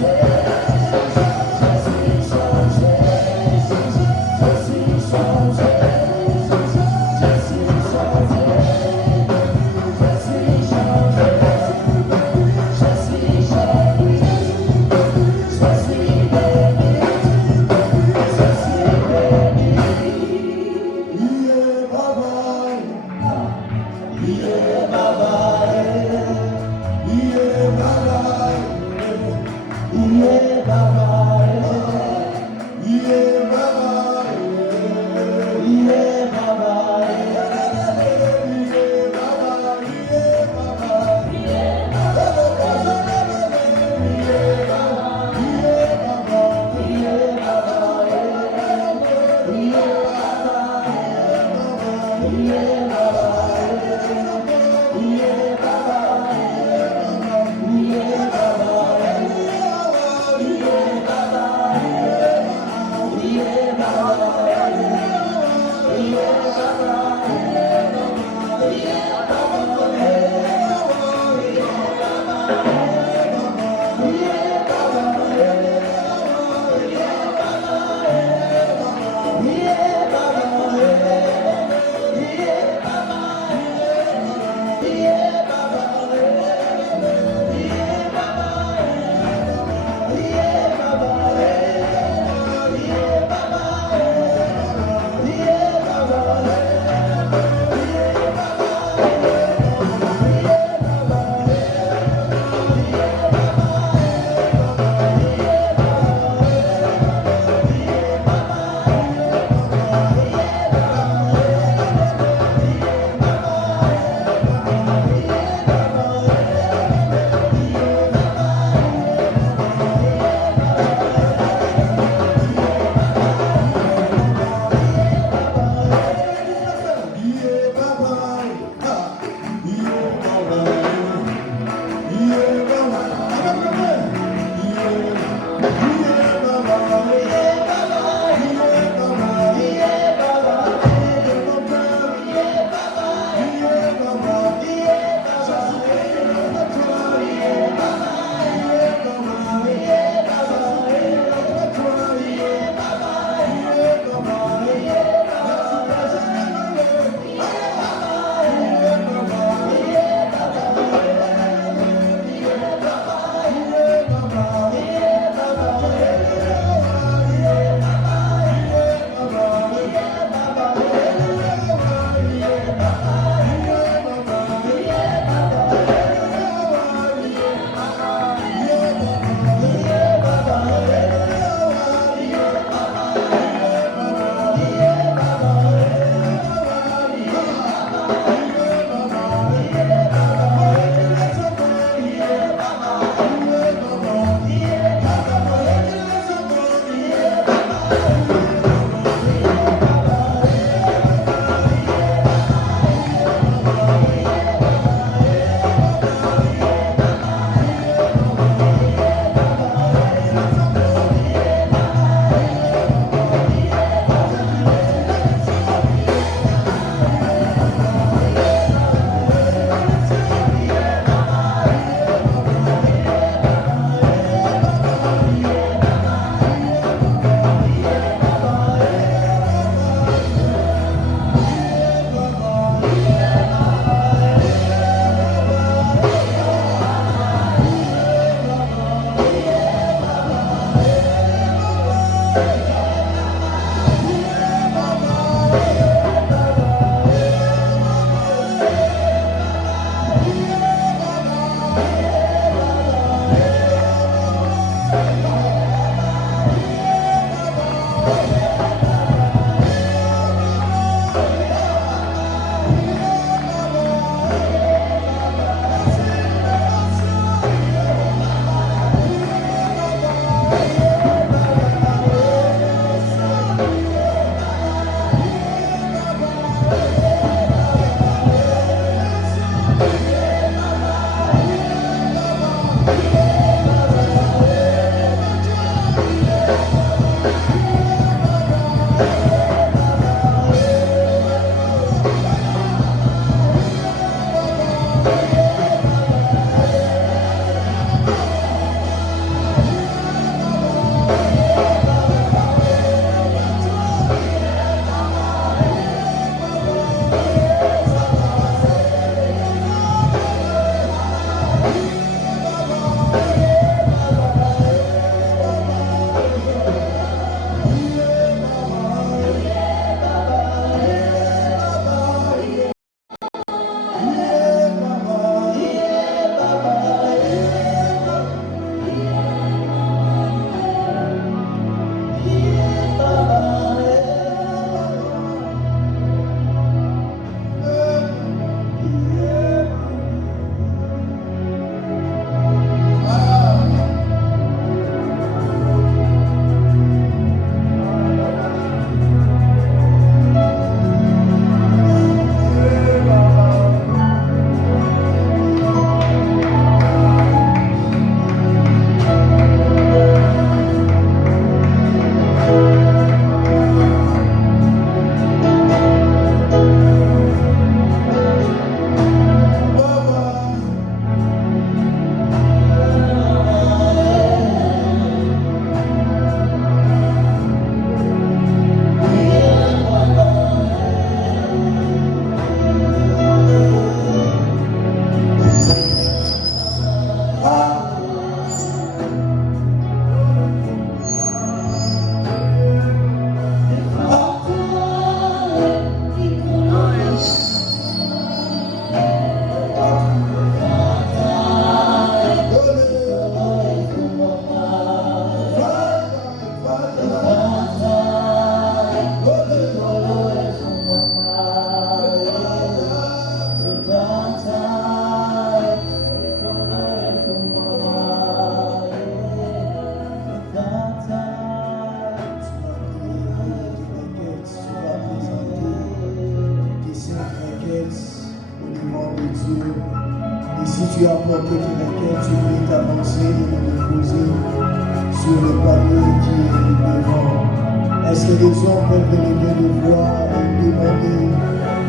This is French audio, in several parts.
Yeah. porter tes requêtes, tu peux t'avancer et les déposer sur le panier qui est devant. Est-ce que les hommes peuvent lever le voix et demander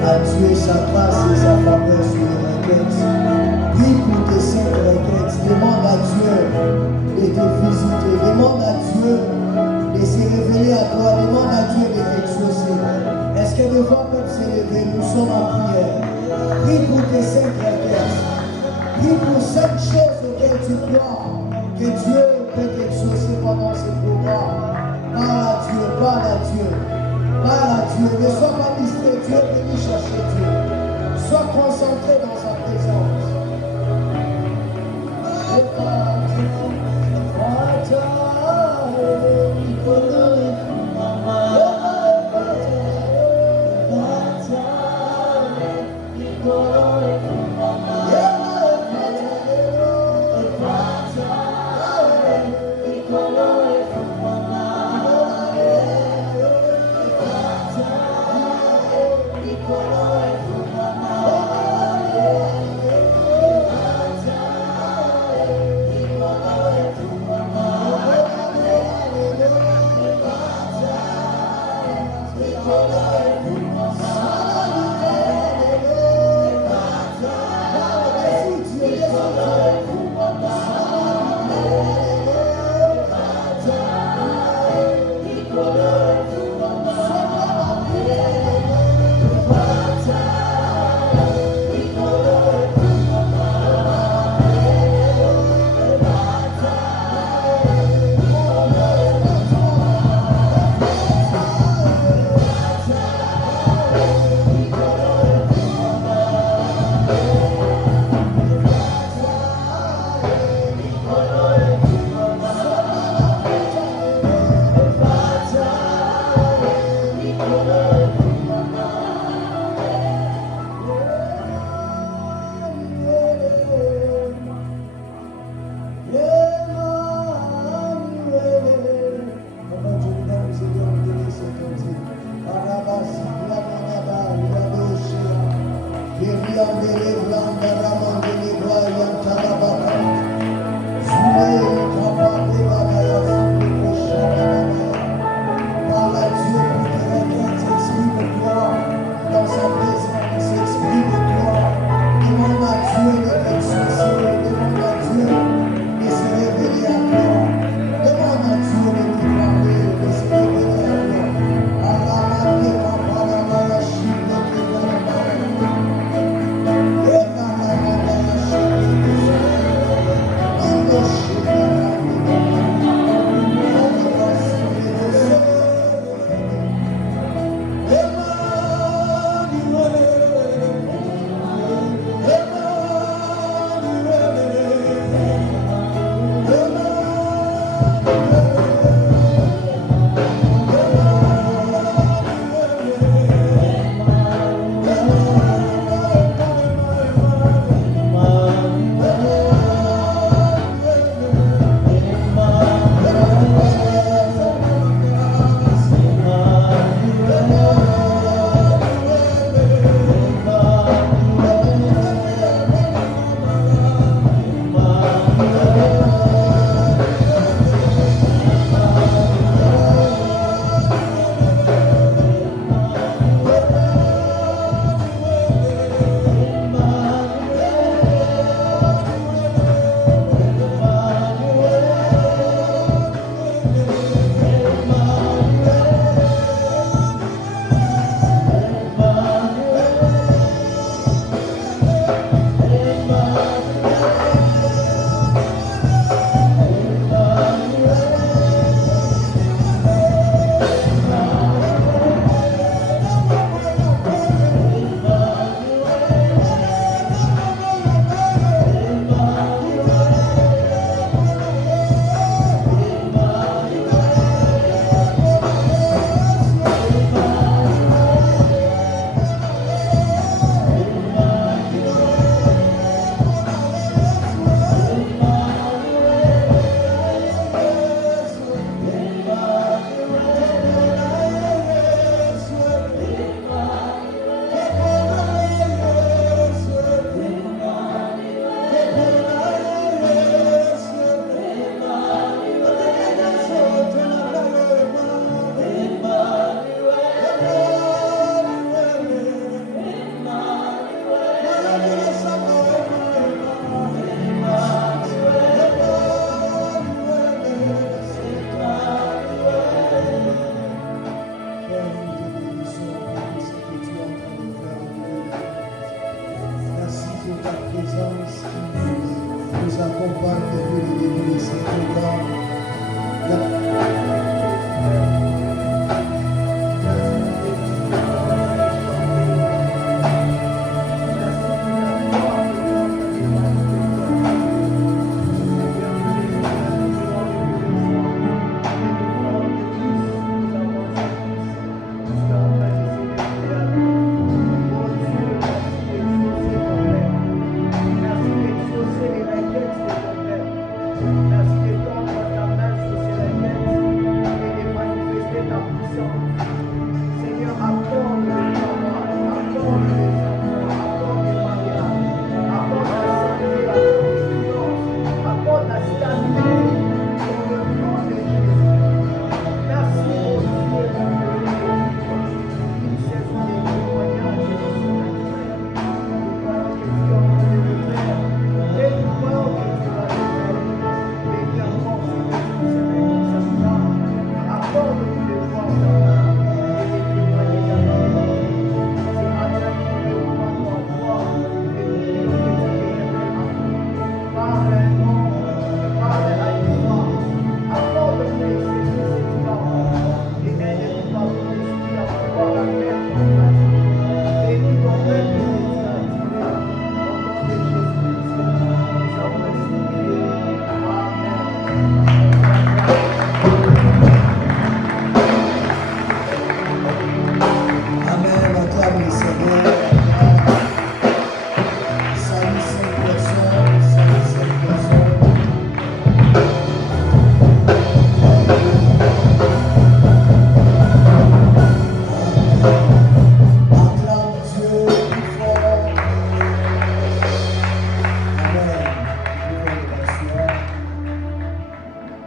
à Dieu sa grâce et sa faveur sur les requêtes? Prie pour tes cinq requêtes. Demande à Dieu de te visiter. Demande à Dieu de se révéler à toi. Demande à Dieu de t'exaucer. Est-ce que les voix peuvent s'élever? Nous sommes en prière. Prie pour tes cinq requêtes. Prie pour cinq choses auxquelles tu crois que Dieu peut t'exaucer pendant ce programme. Parle à Dieu, parle à Dieu. Parle à Dieu. Ne sois pas distrait. Dieu est venu chercher Dieu. Sois concentré dans sa présence.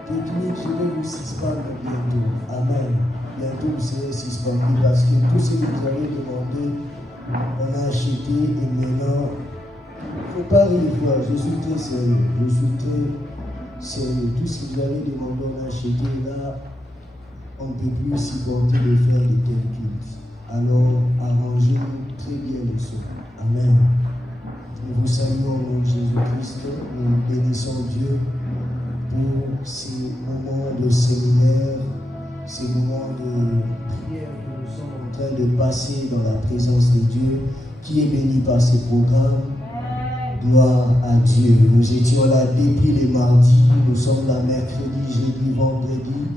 technique, je vais vous suspendre bientôt. Amen. Bientôt vous serez suspendu parce que tout ce que vous avez demandé, on a acheté et maintenant, il ne faut pas rire. Je suis très sérieux. Je suis très sérieux. Tout ce que vous avez demandé, on a acheté là, on ne peut plus supporter de faire de tels cultes. Alors, arrangez-vous très bien les choses. Amen. Nous vous saluons au nom de Jésus-Christ. Nous bénissons Dieu pour ces moments de séminaire, ces moments de prière que nous sommes en train de passer dans la présence de Dieu, qui est béni par ces programmes. Gloire à Dieu. Nous étions là depuis les mardis, nous sommes là mercredi, jeudi, vendredi,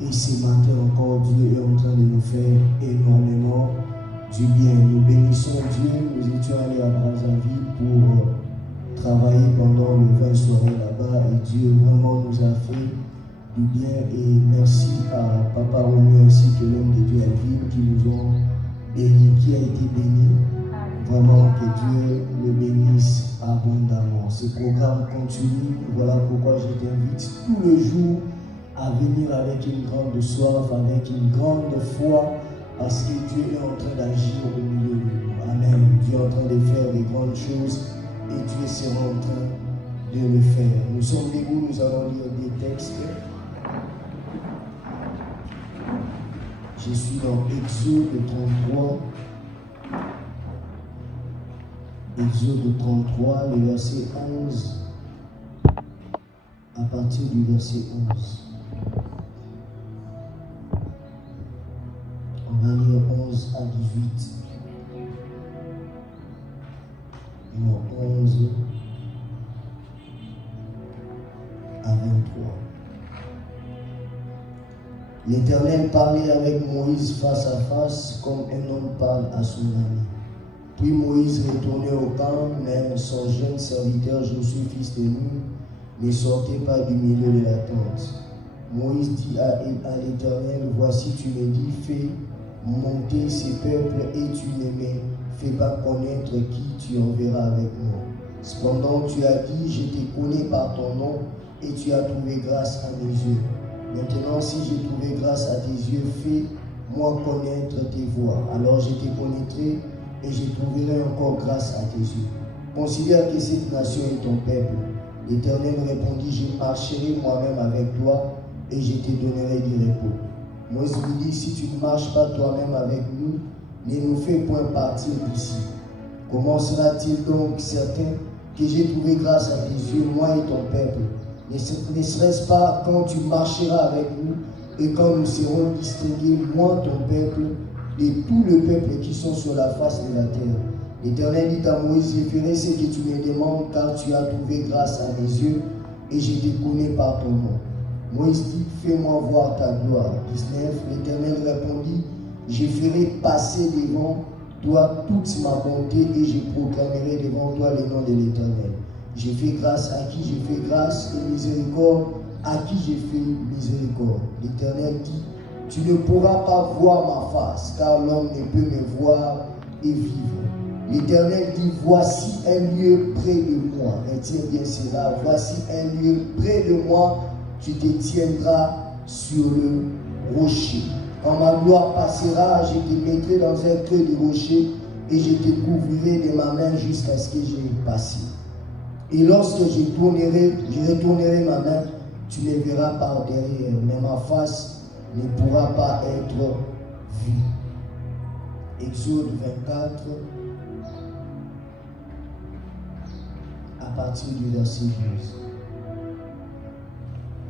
et ce matin encore, Dieu est en train de nous faire énormément du bien. Nous bénissons Dieu. Nous étions allés à Brazzaville pour travailler pendant le 20 soirées là-bas, et Dieu vraiment nous a fait du bien. Et merci à Papa Roméo ainsi que l'homme de Dieu Alvin qui nous ont bénis, qui a été béni. Vraiment que Dieu le bénisse abondamment. Ce programme continue. Voilà pourquoi je t'invite tout le jour à venir avec une grande soif, avec une grande foi, parce que Dieu est en train d'agir au milieu de nous. Amen. Dieu est en train de faire des grandes choses et Dieu sera en train de le faire. Nous sommes debout, nous allons lire des textes. Je suis dans Exode 33. Exode 33, le verset 11, à partir du verset 11. On va lire 11 à 18. Non, 11 à 23. L'Éternel parlait avec Moïse face à face, comme un homme parle à son ami. Puis Moïse retournait au camp, mais son jeune serviteur Josué, fils de Nun, ne sortait pas du milieu de la tente. Moïse dit à l'Éternel, voici tu me dis, fais monter ces peuples et tu ne me fais pas connaître qui tu enverras avec moi. Cependant tu as dit, je te connais par ton nom et tu as trouvé grâce à mes yeux. Maintenant si j'ai trouvé grâce à tes yeux, fais-moi connaître tes voies. Alors je te connaîtrai et je trouverai encore grâce à tes yeux. Considère que cette nation est ton peuple. L'Éternel répondit, je marcherai moi-même avec toi et je te donnerai du repos. Moïse lui dit, si tu ne marches pas toi-même avec nous, ne nous fais point partir d'ici. Comment sera-t-il donc certain que j'ai trouvé grâce à tes yeux, moi et ton peuple? Ne serait-ce pas quand tu marcheras avec nous et quand nous serons distingués, moi, ton peuple, de tout le peuple qui sont sur la face de la terre? L'Éternel dit à Moïse, je ferai ce que tu me demandes, car tu as trouvé grâce à mes yeux, et je te connais par ton nom. Moïse dit, fais-moi voir ta gloire. 19, l'Éternel répondit, je ferai passer devant toi toute ma bonté, et je proclamerai devant toi le nom de l'Éternel. J'ai fait grâce à qui j'ai fait grâce, et miséricorde à qui j'ai fait miséricorde. L'Éternel dit, tu ne pourras pas voir ma face, car l'homme ne peut me voir et vivre. L'Éternel dit, voici un lieu près de moi. Retiens bien cela. Voici un lieu près de moi. Tu te tiendras sur le rocher. Quand ma gloire passera, je te mettrai dans un creux du rocher et je te couvrirai de ma main jusqu'à ce que j'ai passé. Et lorsque je retournerai ma main, tu me verras par derrière, mais ma face ne pourra pas être vue. Exode 24, à partir du verset 12.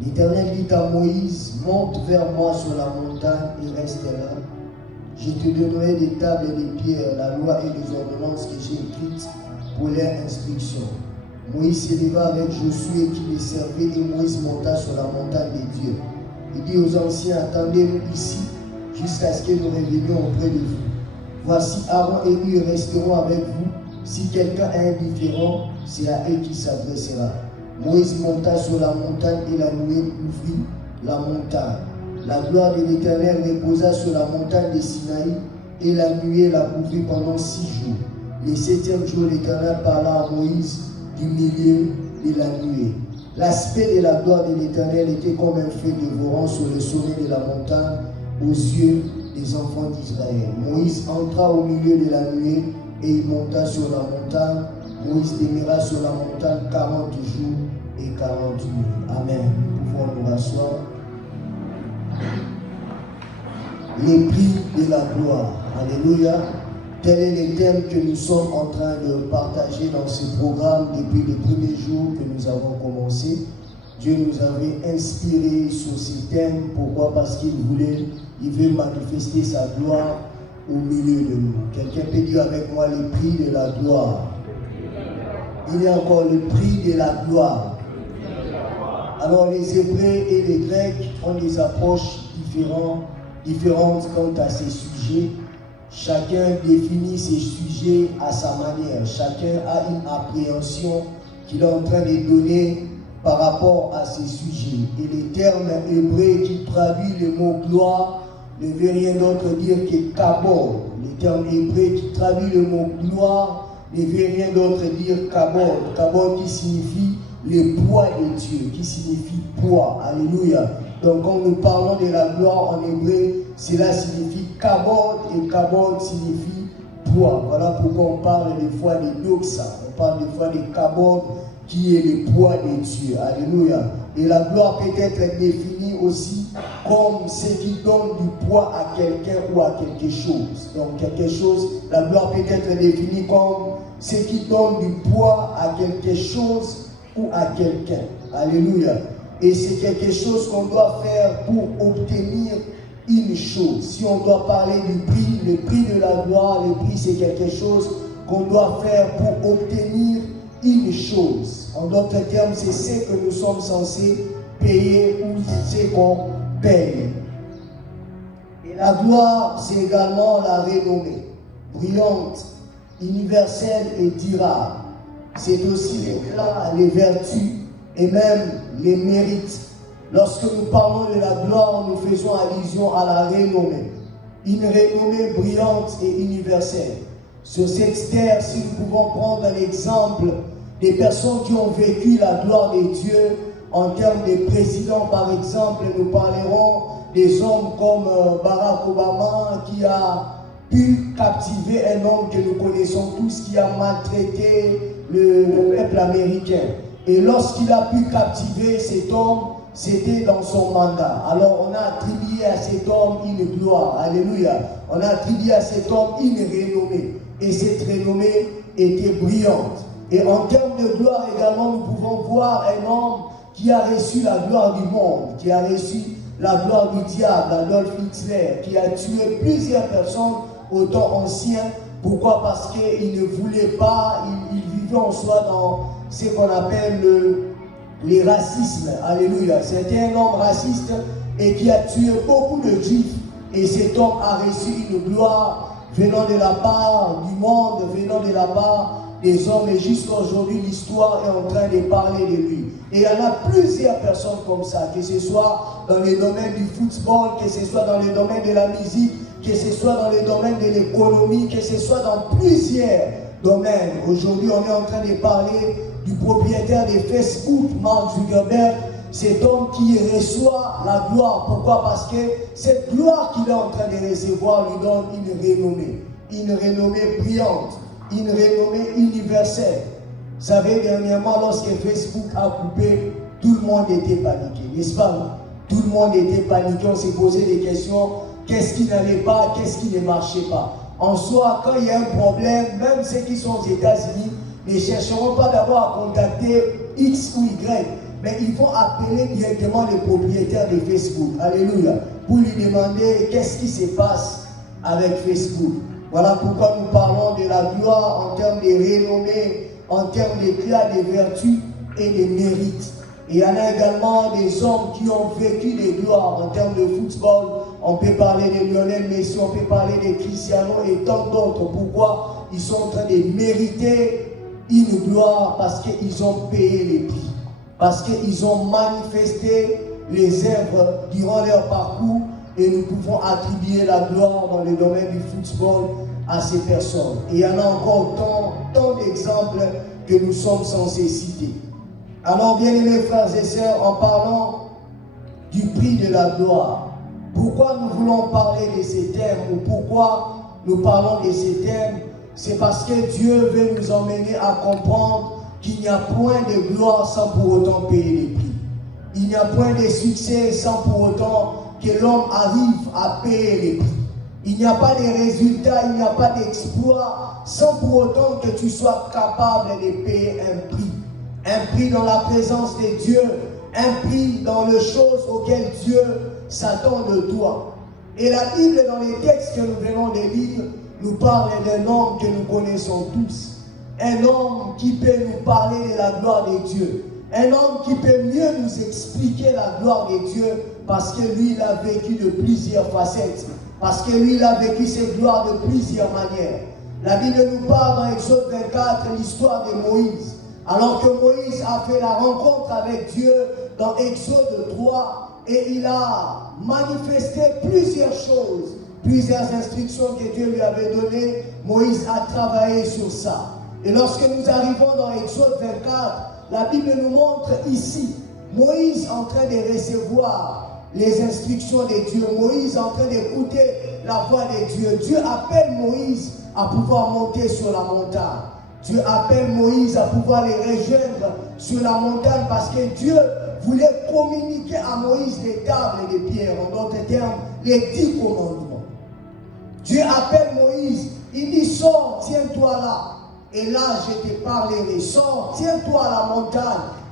L'Éternel dit à Moïse, monte vers moi sur la montagne et reste là. Je te donnerai des tables et des pierres, la loi et les ordonnances que j'ai écrites pour leur instruction. Moïse s'éleva avec Josué qui les servait et Moïse monta sur la montagne de Dieu. Il dit aux anciens, attendez-nous ici jusqu'à ce que nous revenions auprès de vous. Voici Aaron et Hur resteront avec vous. Si quelqu'un est indifférent, c'est à eux qui s'adressera. Moïse monta sur la montagne et la nuée couvrit la montagne. La gloire de l'Éternel reposa sur la montagne de Sinaï et la nuée la couvrit pendant 6 jours. Le 7e jour, l'Éternel parla à Moïse du milieu de la nuée. L'aspect de la gloire de l'Éternel était comme un feu dévorant sur le sommet de la montagne aux yeux des enfants d'Israël. Moïse entra au milieu de la nuée et il monta sur la montagne. Moïse demeura sur la montagne 40 jours et 40 nuits. Amen. Nous pouvons nous rasseoir. Les prix de la gloire. Alléluia. Tel est le thème que nous sommes en train de partager dans ce programme depuis le premier jour que nous avons commencé. Dieu nous avait inspiré sur ce thème. Pourquoi? Parce qu'il veut manifester sa gloire au milieu de nous. Quelqu'un peut dire avec moi les prix de la gloire. Il y a encore le prix de la gloire. Alors les Hébreux et les Grecs ont des approches différentes quant à ces sujets. Chacun définit ses sujets à sa manière. Chacun a une appréhension qu'il est en train de donner par rapport à ces sujets. Et les termes hébreux qui traduisent le mot gloire ne veut rien d'autre dire que kabod. Les termes hébreux qui traduisent le mot gloire ne veut rien d'autre dire kabod. Kabod qui signifie le poids de Dieu, qui signifie poids. Alléluia. Donc quand nous parlons de la gloire en hébreu, cela signifie kabod et kabod signifie poids. Voilà pourquoi on parle des fois de doxa. On parle des fois de kabod qui est le poids de Dieu. Alléluia. Et la gloire peut être définie aussi comme ce qui donne du poids à quelqu'un ou à quelque chose. Donc quelque chose, la gloire peut être définie comme ce qui donne du poids à quelque chose ou à quelqu'un. Alléluia. Et c'est quelque chose qu'on doit faire pour obtenir une chose. Si on doit parler du prix, le prix de la gloire, le prix c'est quelque chose qu'on doit faire pour obtenir une chose. En d'autres termes, c'est ce que nous sommes censés payer ou c'est ce qu'on paye. Et la gloire, c'est également la renommée, brillante, universelle et durable. C'est aussi l'éclat, les vertus et même les mérites. Lorsque nous parlons de la gloire, nous faisons allusion à la renommée. Une renommée brillante et universelle. Sur cette terre, si nous pouvons prendre un exemple des personnes qui ont vécu la gloire de Dieu, en termes de présidents par exemple, nous parlerons des hommes comme Barack Obama qui a pu captiver un homme que nous connaissons tous qui a maltraité le peuple américain. Et lorsqu'il a pu captiver cet homme, c'était dans son mandat. Alors on a attribué à cet homme une gloire. Alléluia. On a attribué à cet homme une renommée. Et cette renommée était brillante. Et en termes de gloire également, nous pouvons voir un homme qui a reçu la gloire du monde, qui a reçu la gloire du diable, Adolf Hitler, qui a tué plusieurs personnes au temps ancien. Pourquoi? Parce qu'il ne voulait pas, il vivait en soi dans ce qu'on appelle les racismes. Alléluia. C'était un homme raciste et qui a tué beaucoup de juifs. Et cet homme a reçu une gloire venant de la part du monde, venant de la part des hommes. Et jusqu'à aujourd'hui, l'histoire est en train de parler de lui. Et il y en a plusieurs personnes comme ça, que ce soit dans le domaine du football, que ce soit dans le domaine de la musique, que ce soit dans le domaine de l'économie, que ce soit dans plusieurs domaines. Aujourd'hui, on est en train de parler du propriétaire de Facebook, Mark Zuckerberg, cet homme qui reçoit la gloire. Pourquoi? Parce que cette gloire qu'il est en train de recevoir lui donne une renommée brillante, une renommée universelle. Vous savez, dernièrement, lorsque Facebook a coupé, tout le monde était paniqué, n'est-ce pas? Tout le monde était paniqué, on s'est posé des questions. Qu'est-ce qui n'allait pas? Qu'est-ce qui ne marchait pas? En soi, quand il y a un problème, même ceux qui sont aux États-Unis ne chercheront pas d'abord à contacter X ou Y, mais ils vont appeler directement le propriétaire de Facebook. Alléluia. Pour lui demander qu'est-ce qui se passe avec Facebook. Voilà pourquoi nous parlons de la gloire en termes de renommée, en termes d'éclat, de vertus et de mérites. Et il y en a également des hommes qui ont vécu des gloires en termes de football. On peut parler de Lionel Messi, on peut parler de Cristiano et tant d'autres. Pourquoi? Ils sont en train de mériter une gloire parce qu'ils ont payé les prix. Parce qu'ils ont manifesté les œuvres durant leur parcours. Et nous pouvons attribuer la gloire dans le domaine du football à ces personnes. Et il y en a encore tant d'exemples que nous sommes censés citer. Alors, bien-aimés frères et sœurs, en parlant du prix de la gloire, pourquoi nous voulons parler de ces thèmes ou pourquoi nous parlons de ces thèmes? C'est parce que Dieu veut nous emmener à comprendre qu'il n'y a point de gloire sans pour autant payer les prix. Il n'y a point de succès sans pour autant que l'homme arrive à payer les prix. Il n'y a pas de résultats, il n'y a pas d'exploit sans pour autant que tu sois capable de payer un prix. Un prix dans la présence de Dieu, un prix dans les choses auxquelles Dieu s'attend de toi. Et la Bible, dans les textes que nous venons de lire, nous parle d'un homme que nous connaissons tous. Un homme qui peut nous parler de la gloire de Dieu. Un homme qui peut mieux nous expliquer la gloire de Dieu parce que lui, il a vécu de plusieurs facettes. Parce que lui, il a vécu cette gloire de plusieurs manières. La Bible nous parle dans Exode 24 l'histoire de Moïse. Alors que Moïse a fait la rencontre avec Dieu dans Exode 3 et il a manifesté plusieurs choses, plusieurs instructions que Dieu lui avait données. Moïse a travaillé sur ça. Et lorsque nous arrivons dans Exode 24, la Bible nous montre ici Moïse en train de recevoir les instructions de Dieu. Moïse en train d'écouter la voix de Dieu. Dieu appelle Moïse à pouvoir monter sur la montagne. Dieu appelle Moïse à pouvoir les rejoindre sur la montagne parce que Dieu voulait communiquer à Moïse les tables et les pierres, en d'autres termes, les 10 commandements. Dieu appelle Moïse, il dit sors, tiens-toi là, et là je te parlerai. Sors, tiens-toi à la montagne,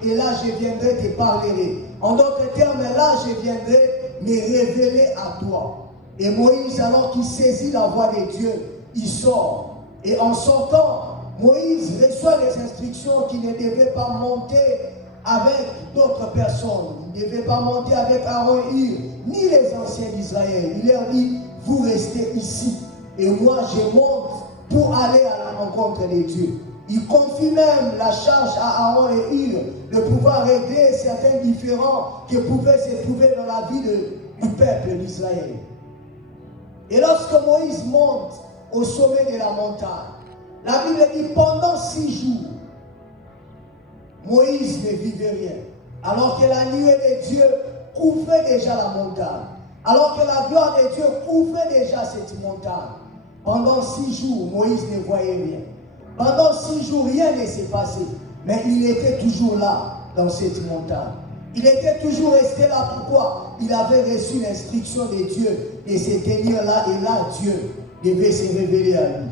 et là je viendrai te parler. En d'autres termes, là je viendrai me révéler à toi. Et Moïse, alors qu'il saisit la voix de Dieu, il sort. Et en sortant, Moïse reçoit les instructions qu'il ne devait pas monter avec d'autres personnes. Il ne devait pas monter avec Aaron et Hur, ni les anciens d'Israël. Il leur dit, vous restez ici. Et moi, je monte pour aller à la rencontre de Dieu. Il confie même la charge à Aaron et Hur de pouvoir régler certains différends qui pouvaient se trouver dans la vie du peuple d'Israël. Et lorsque Moïse monte au sommet de la montagne, la Bible dit pendant 6 jours, Moïse ne vivait rien. Alors que la nuée de Dieu couvrait déjà la montagne. Alors que la gloire de Dieu couvrait déjà cette montagne. Pendant 6 jours, Moïse ne voyait rien. Pendant 6 jours, rien ne s'est passé. Mais il était toujours là, dans cette montagne. Il était toujours resté là. Pourquoi? Il avait reçu l'instruction de Dieu de se tenir là. Et là, Dieu devait se révéler à lui.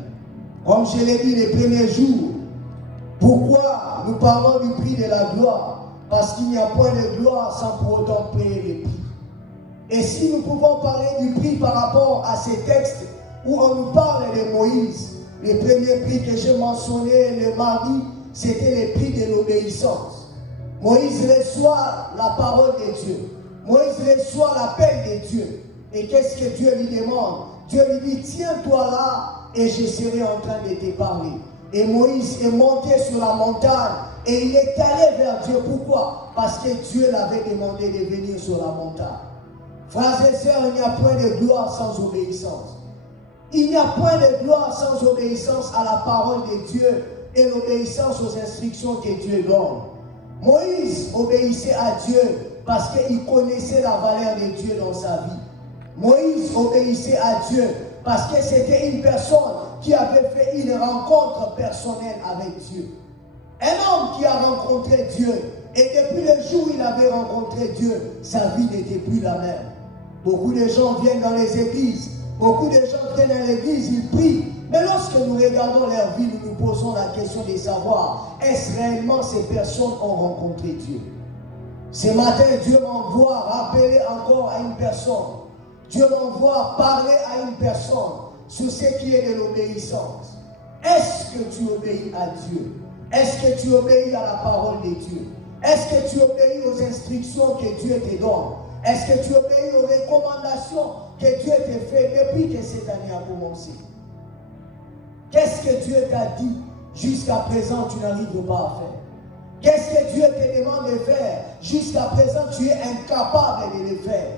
Comme je l'ai dit les premiers jours, pourquoi nous parlons du prix de la gloire? Parce qu'il n'y a point de gloire sans pour autant payer le prix. Et si nous pouvons parler du prix par rapport à ces textes où on nous parle de Moïse, le premier prix que j'ai mentionné le mardi, c'était le prix de l'obéissance. Moïse reçoit la parole de Dieu. Moïse reçoit l'appel de Dieu. Et qu'est-ce que Dieu lui demande? Dieu lui dit, tiens-toi là et je serai en train de te parler. Et Moïse est monté sur la montagne et il est allé vers Dieu. Pourquoi? Parce que Dieu l'avait demandé de venir sur la montagne. Frères et sœurs, il n'y a point de gloire sans obéissance. Il n'y a point de gloire sans obéissance à la parole de Dieu et l'obéissance aux instructions que Dieu donne. Moïse obéissait à Dieu parce qu'il connaissait la valeur de Dieu dans sa vie. Moïse obéissait à Dieu parce que c'était une personne qui avait fait une rencontre personnelle avec Dieu. Un homme qui a rencontré Dieu, et depuis le jour où il avait rencontré Dieu, sa vie n'était plus la même. Beaucoup de gens viennent dans les églises, beaucoup de gens viennent dans l'église, ils prient, mais lorsque nous regardons leur vie, nous nous posons la question de savoir, est-ce réellement ces personnes ont rencontré Dieu? Ce matin, Dieu m'envoie rappeler encore à une personne. Dieu m'envoie parler à une personne sur ce qui est de l'obéissance. Est-ce que tu obéis à Dieu? Est-ce que tu obéis à la parole de Dieu? Est-ce que tu obéis aux instructions que Dieu te donne? Est-ce que tu obéis aux recommandations que Dieu te fait depuis que cette année a commencé? Qu'est-ce que Dieu t'a dit jusqu'à présent tu n'arrives pas à faire? Qu'est-ce que Dieu te demande de faire jusqu'à présent tu es incapable de le faire?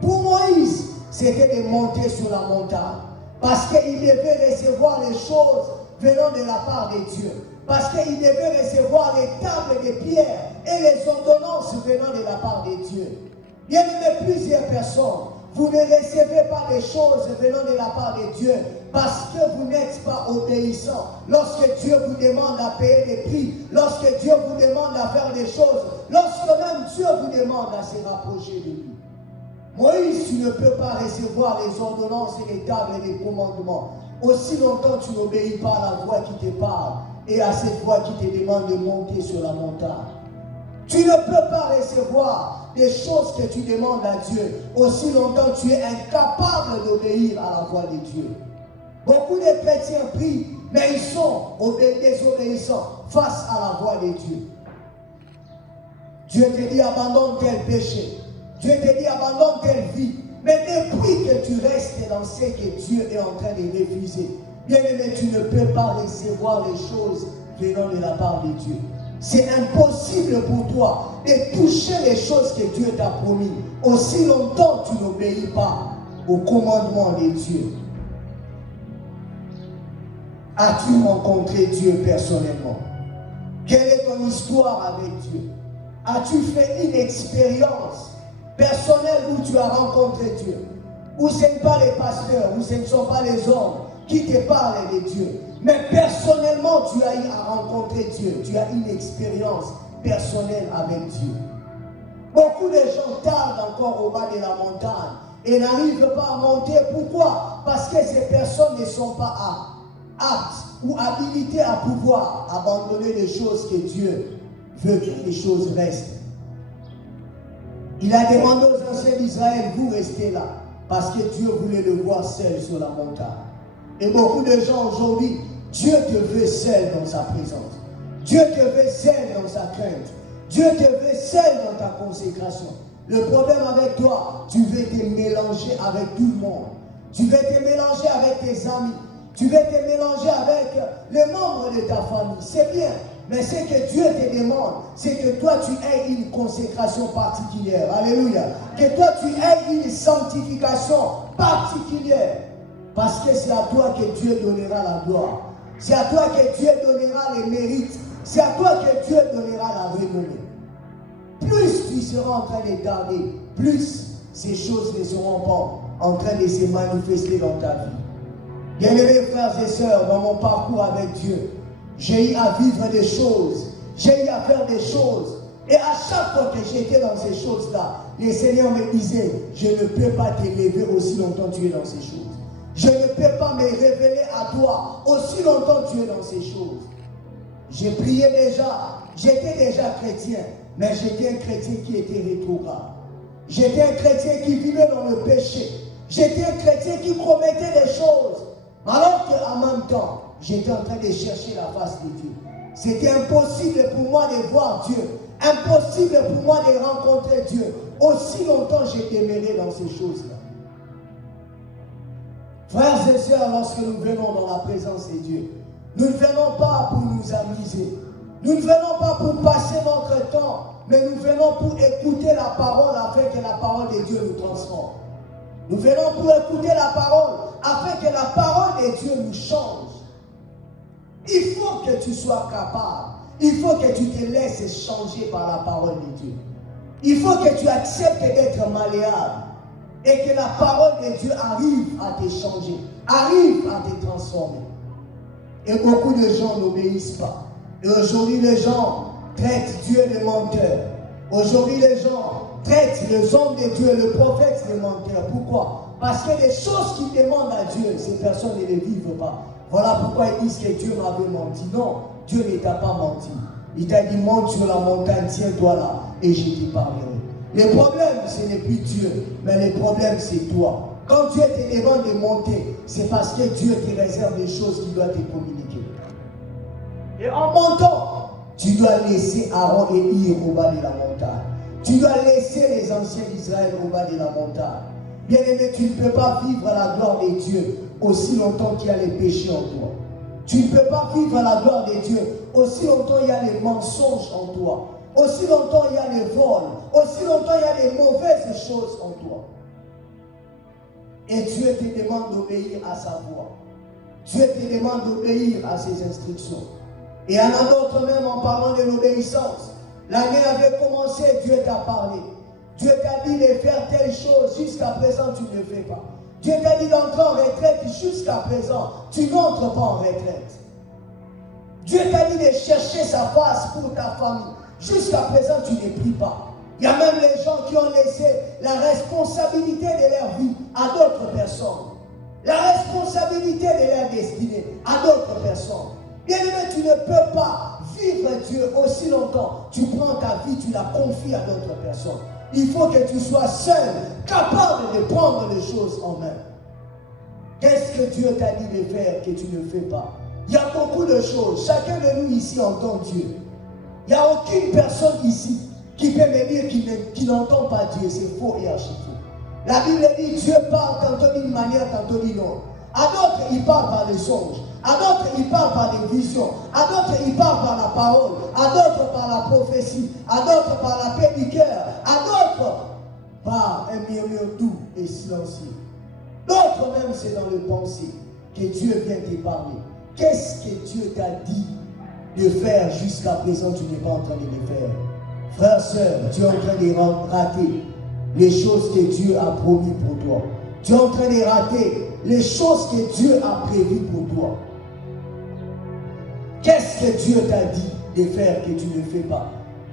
Pour Moïse, c'était de monter sur la montagne. Parce qu'il devait recevoir les choses venant de la part de Dieu. Parce qu'il devait recevoir les tables de pierre et les ordonnances venant de la part de Dieu. Bien-aimés, plusieurs personnes, vous ne recevez pas les choses venant de la part de Dieu parce que vous n'êtes pas obéissant. Lorsque Dieu vous demande à payer des prix, lorsque Dieu vous demande à faire des choses, lorsque même Dieu vous demande à se rapprocher de lui. Moïse, tu ne peux pas recevoir les ordonnances et les tables et les commandements aussi longtemps tu n'obéis pas à la voix qui te parle et à cette voix qui te demande de monter sur la montagne. Tu ne peux pas recevoir des choses que tu demandes à Dieu aussi longtemps tu es incapable d'obéir à la voix de Dieu. Beaucoup de chrétiens prient, mais ils sont désobéissants face à la voix de Dieu. Dieu te dit abandonne tel péché. Dieu te dit abandonne telle vie. Mais depuis que tu restes dans ce que Dieu est en train de refuser, bien aimé, tu ne peux pas recevoir les choses venant de la part de Dieu. C'est impossible pour toi de toucher les choses que Dieu t'a promis aussi longtemps tu n'obéis pas au commandement de Dieu. As-tu rencontré Dieu personnellement? Quelle est ton histoire avec Dieu? As-tu fait une expérience personnelle où tu as rencontré Dieu? Où ce n'est pas les pasteurs, où ce ne sont pas les hommes qui te parlent de Dieu. Mais personnellement, tu as eu à rencontrer Dieu. Tu as une expérience personnelle avec Dieu. Beaucoup de gens tardent encore au bas de la montagne et n'arrivent pas à monter. Pourquoi? Parce que ces personnes ne sont pas aptes ou habilitées à pouvoir abandonner les choses que Dieu veut que les choses restent. Il a demandé aux anciens d'Israël, vous restez là, parce que Dieu voulait le voir seul sur la montagne. Et beaucoup de gens aujourd'hui, Dieu te veut seul dans sa présence. Dieu te veut seul dans sa crainte. Dieu te veut seul dans ta consécration. Le problème avec toi, tu veux te mélanger avec tout le monde. Tu veux te mélanger avec tes amis. Tu veux te mélanger avec les membres de ta famille. C'est bien. Mais ce que Dieu te demande, c'est que toi tu aies une consécration particulière. Alléluia. Que toi tu aies une sanctification particulière. Parce que c'est à toi que Dieu donnera la gloire. C'est à toi que Dieu donnera les mérites. C'est à toi que Dieu donnera la renommée. Plus tu seras en train de tarder, plus ces choses ne seront pas en train de se manifester dans ta vie. Bien-aimés frères et sœurs, dans mon parcours avec Dieu, j'ai eu à vivre des choses, j'ai eu à faire des choses. Et à chaque fois que j'étais dans ces choses-là, le Seigneur me disait, je ne peux pas t'élever aussi longtemps que tu es dans ces choses. Je ne peux pas me révéler à toi aussi longtemps que tu es dans ces choses. J'ai prié déjà, j'étais déjà chrétien, mais j'étais un chrétien qui était rétrograde. J'étais un chrétien qui vivait dans le péché. J'étais un chrétien qui promettait des choses, alors qu'en même temps, j'étais en train de chercher la face de Dieu. C'était impossible pour moi de voir Dieu. Impossible pour moi de rencontrer Dieu. Aussi longtemps j'ai demeuré dans ces choses-là. Frères et sœurs, lorsque nous venons dans la présence de Dieu, nous ne venons pas pour nous amuser. Nous ne venons pas pour passer notre temps, mais nous venons pour écouter la parole afin que la parole de Dieu nous transforme. Nous venons pour écouter la parole afin que la parole de Dieu nous change. Il faut que tu sois capable. Il faut que tu te laisses changer par la parole de Dieu. Il faut que tu acceptes d'être malléable et que la parole de Dieu arrive à te changer, arrive à te transformer. Et beaucoup de gens n'obéissent pas. Et aujourd'hui, les gens traitent Dieu de menteur. Aujourd'hui, les gens traitent les hommes de Dieu, le prophète de menteur. Pourquoi? Parce que les choses qu'ils demandent à Dieu, ces personnes ne les vivent pas. Voilà pourquoi ils disent que Dieu m'avait menti. Non, Dieu ne t'a pas menti. Il t'a dit, monte sur la montagne, tiens-toi là, et je te parlerai. Le problème, ce n'est plus Dieu, mais le problème, c'est toi. Quand Dieu te demande de monter, c'est parce que Dieu te réserve des choses qu'il doit te communiquer. Et en montant, tu dois laisser Aaron et Hur au bas de la montagne. Tu dois laisser les anciens d'Israël au bas de la montagne. Bien aimé, tu ne peux pas vivre la gloire de Dieu aussi longtemps qu'il y a les péchés en toi. Tu ne peux pas vivre la gloire de Dieu aussi longtemps il y a les mensonges en toi. Aussi longtemps il y a les vols. Aussi longtemps il y a les mauvaises choses en toi. Et Dieu te demande d'obéir à sa voix. Dieu te demande d'obéir à ses instructions. Et il y en a d'autres même en parlant de l'obéissance. L'année avait commencé, Dieu t'a parlé. Dieu t'a dit de faire telle chose, jusqu'à présent tu ne le fais pas. Dieu t'a dit d'entrer en retraite, jusqu'à présent tu n'entres pas en retraite. Dieu t'a dit de chercher sa face pour ta famille, jusqu'à présent tu ne pries pas. Il y a même les gens qui ont laissé la responsabilité de leur vie à d'autres personnes. La responsabilité de leur destinée à d'autres personnes. Bien-aimé, tu ne peux pas vivre Dieu aussi longtemps. Tu prends ta vie, tu la confies à d'autres personnes. Il faut que tu sois seul, capable de prendre les choses en main. Qu'est-ce que Dieu t'a dit de faire que tu ne fais pas? Il y a beaucoup de choses. Chacun de nous ici entend Dieu. Il n'y a aucune personne ici qui peut me dire qu'il n'entend pas Dieu. C'est faux et archi faux. La Bible dit Dieu parle tantôt d'une manière, tantôt d'une autre. À d'autres, il parle par des songes. À d'autres, il parle par des visions. À d'autres, il parle par la parole. À d'autres, par la prophétie. À d'autres, par la paix du cœur. À d'autres, par un murmure doux et silencieux. D'autres même, c'est dans le pensée que Dieu vient te parler. Qu'est-ce que Dieu t'a dit de faire jusqu'à présent, tu n'es pas en train de le faire? Frère, sœur, tu es en train de rater les choses que Dieu a promis pour toi. Tu es en train de rater les choses que Dieu a prévues pour toi. Qu'est-ce que Dieu t'a dit de faire que tu ne fais pas?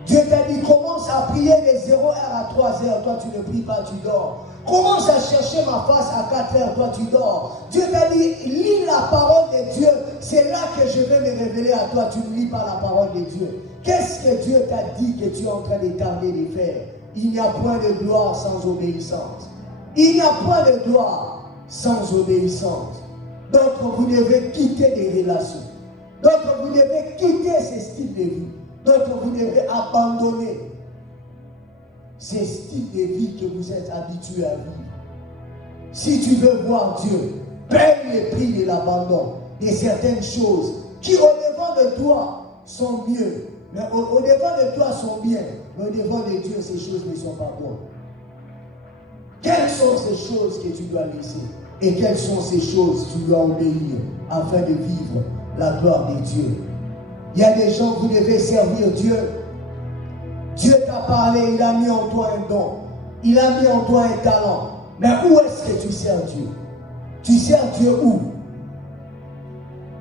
Dieu t'a dit, commence à prier de 0h à 3h, toi tu ne pries pas, tu dors. Commence à chercher ma face à 4h, toi tu dors. Dieu t'a dit, lis la parole de Dieu, c'est là que je vais me révéler à toi, tu ne lis pas la parole de Dieu. Qu'est-ce que Dieu t'a dit que tu es en train de tarder de faire? Il n'y a point de gloire sans obéissance. Il n'y a point de gloire sans obéissance. Donc vous devez quitter des relations. Donc vous devez quitter ces styles de vie. Donc vous devez abandonner ces styles de vie que vous êtes habitués à vivre. Si tu veux voir Dieu, paye le prix de l'abandon de certaines choses qui au-devant de toi sont mieux. Mais au-devant de toi sont bien. Mais au-devant de Dieu, ces choses ne sont pas bonnes. Quelles sont ces choses que tu dois laisser? Et quelles sont ces choses que tu dois obéir afin de vivre la gloire de Dieu? Il y a des gens, vous devez servir Dieu. Dieu t'a parlé, il a mis en toi un don. Il a mis en toi un talent. Mais où est-ce que tu sers Dieu? Tu sers Dieu où?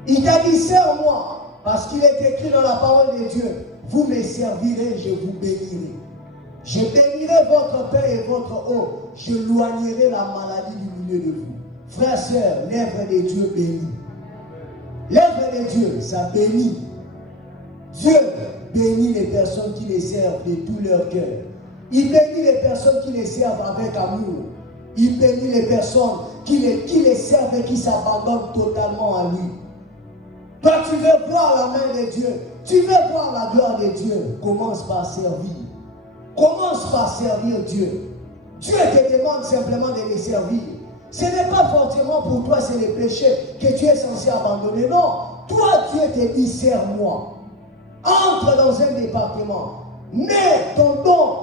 Il t'a dit, sers-moi. Parce qu'il est écrit dans la parole de Dieu, vous me servirez, je vous bénirai. Je bénirai votre pain et votre eau. Je loignerai la maladie du milieu de vous. Frères, sœurs, l'œuvre de Dieu bénit. L'œuvre de Dieu, ça bénit. Dieu bénit les personnes qui les servent de tout leur cœur. Il bénit les personnes qui les servent avec amour. Il bénit les personnes qui les servent et qui s'abandonnent totalement à lui. Toi, tu veux voir la main de Dieu. Tu veux voir la gloire de Dieu. Commence par servir. Commence par servir Dieu. Dieu te demande simplement de les servir. Ce n'est pas forcément pour toi, c'est les péchés que tu es censé abandonner. Non. Toi, Dieu te dit, sers-moi. Entre dans un département. Mets ton don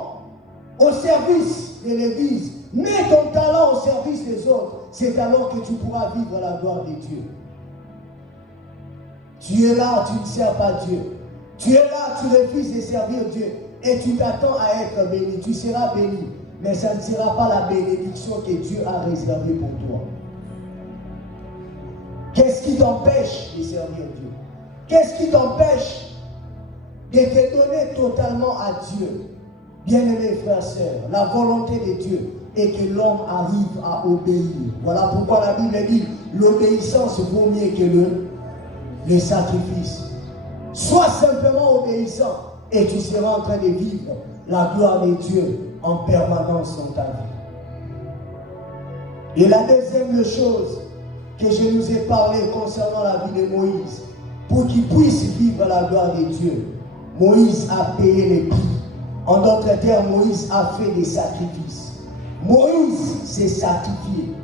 au service de l'Église. Mets ton talent au service des autres. C'est alors que tu pourras vivre la gloire de Dieu. Tu es là, tu ne sers pas Dieu. Tu es là, tu refuses de servir Dieu. Et tu t'attends à être béni. Tu seras béni. Mais ça ne sera pas la bénédiction que Dieu a réservée pour toi. Qu'est-ce qui t'empêche de servir Dieu? Qu'est-ce qui t'empêche de te donner totalement à Dieu? Bien-aimés frères et sœurs, la volonté de Dieu est que l'homme arrive à obéir. Voilà pourquoi la Bible dit l'obéissance vaut mieux que le sacrifice. Sois simplement obéissant et tu seras en train de vivre la gloire de Dieu en permanence dans ta vie. Et la deuxième chose que je nous ai parlé concernant la vie de Moïse, pour qu'il puisse vivre la gloire de Dieu, Moïse a payé les prix. En d'autres termes, Moïse a fait des sacrifices. Moïse s'est sacrifié.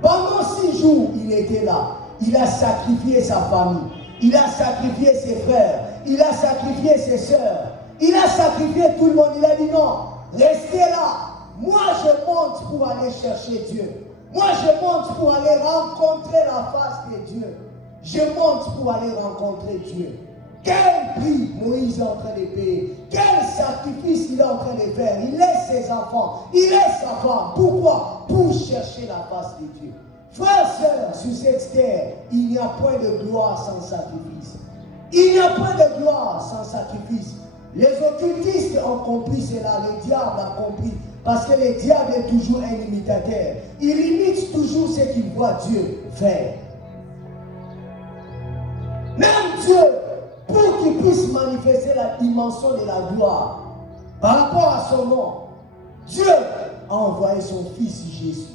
Pendant 6 jours, il était là. Il a sacrifié sa famille. Il a sacrifié ses frères. Il a sacrifié ses sœurs. Il a sacrifié tout le monde. Il a dit non, restez là. Moi, je monte pour aller chercher Dieu. Moi, je monte pour aller rencontrer la face de Dieu. Je monte pour aller rencontrer Dieu. Quel prix Moïse est en train de payer? Quel sacrifice il est en train de faire? Il laisse ses enfants, il laisse sa femme. Pourquoi? Pour chercher la face de Dieu. Frères et sœurs, sur cette terre, il n'y a point de gloire sans sacrifice. Il n'y a point de gloire sans sacrifice. Les occultistes ont compris cela, le diable a compris. Parce que le diable est toujours un imitateur. Il imite toujours ce qu'il voit Dieu faire. Même Dieu, pour qu'il puisse manifester la dimension de la gloire, par rapport à son nom, Dieu a envoyé son fils Jésus.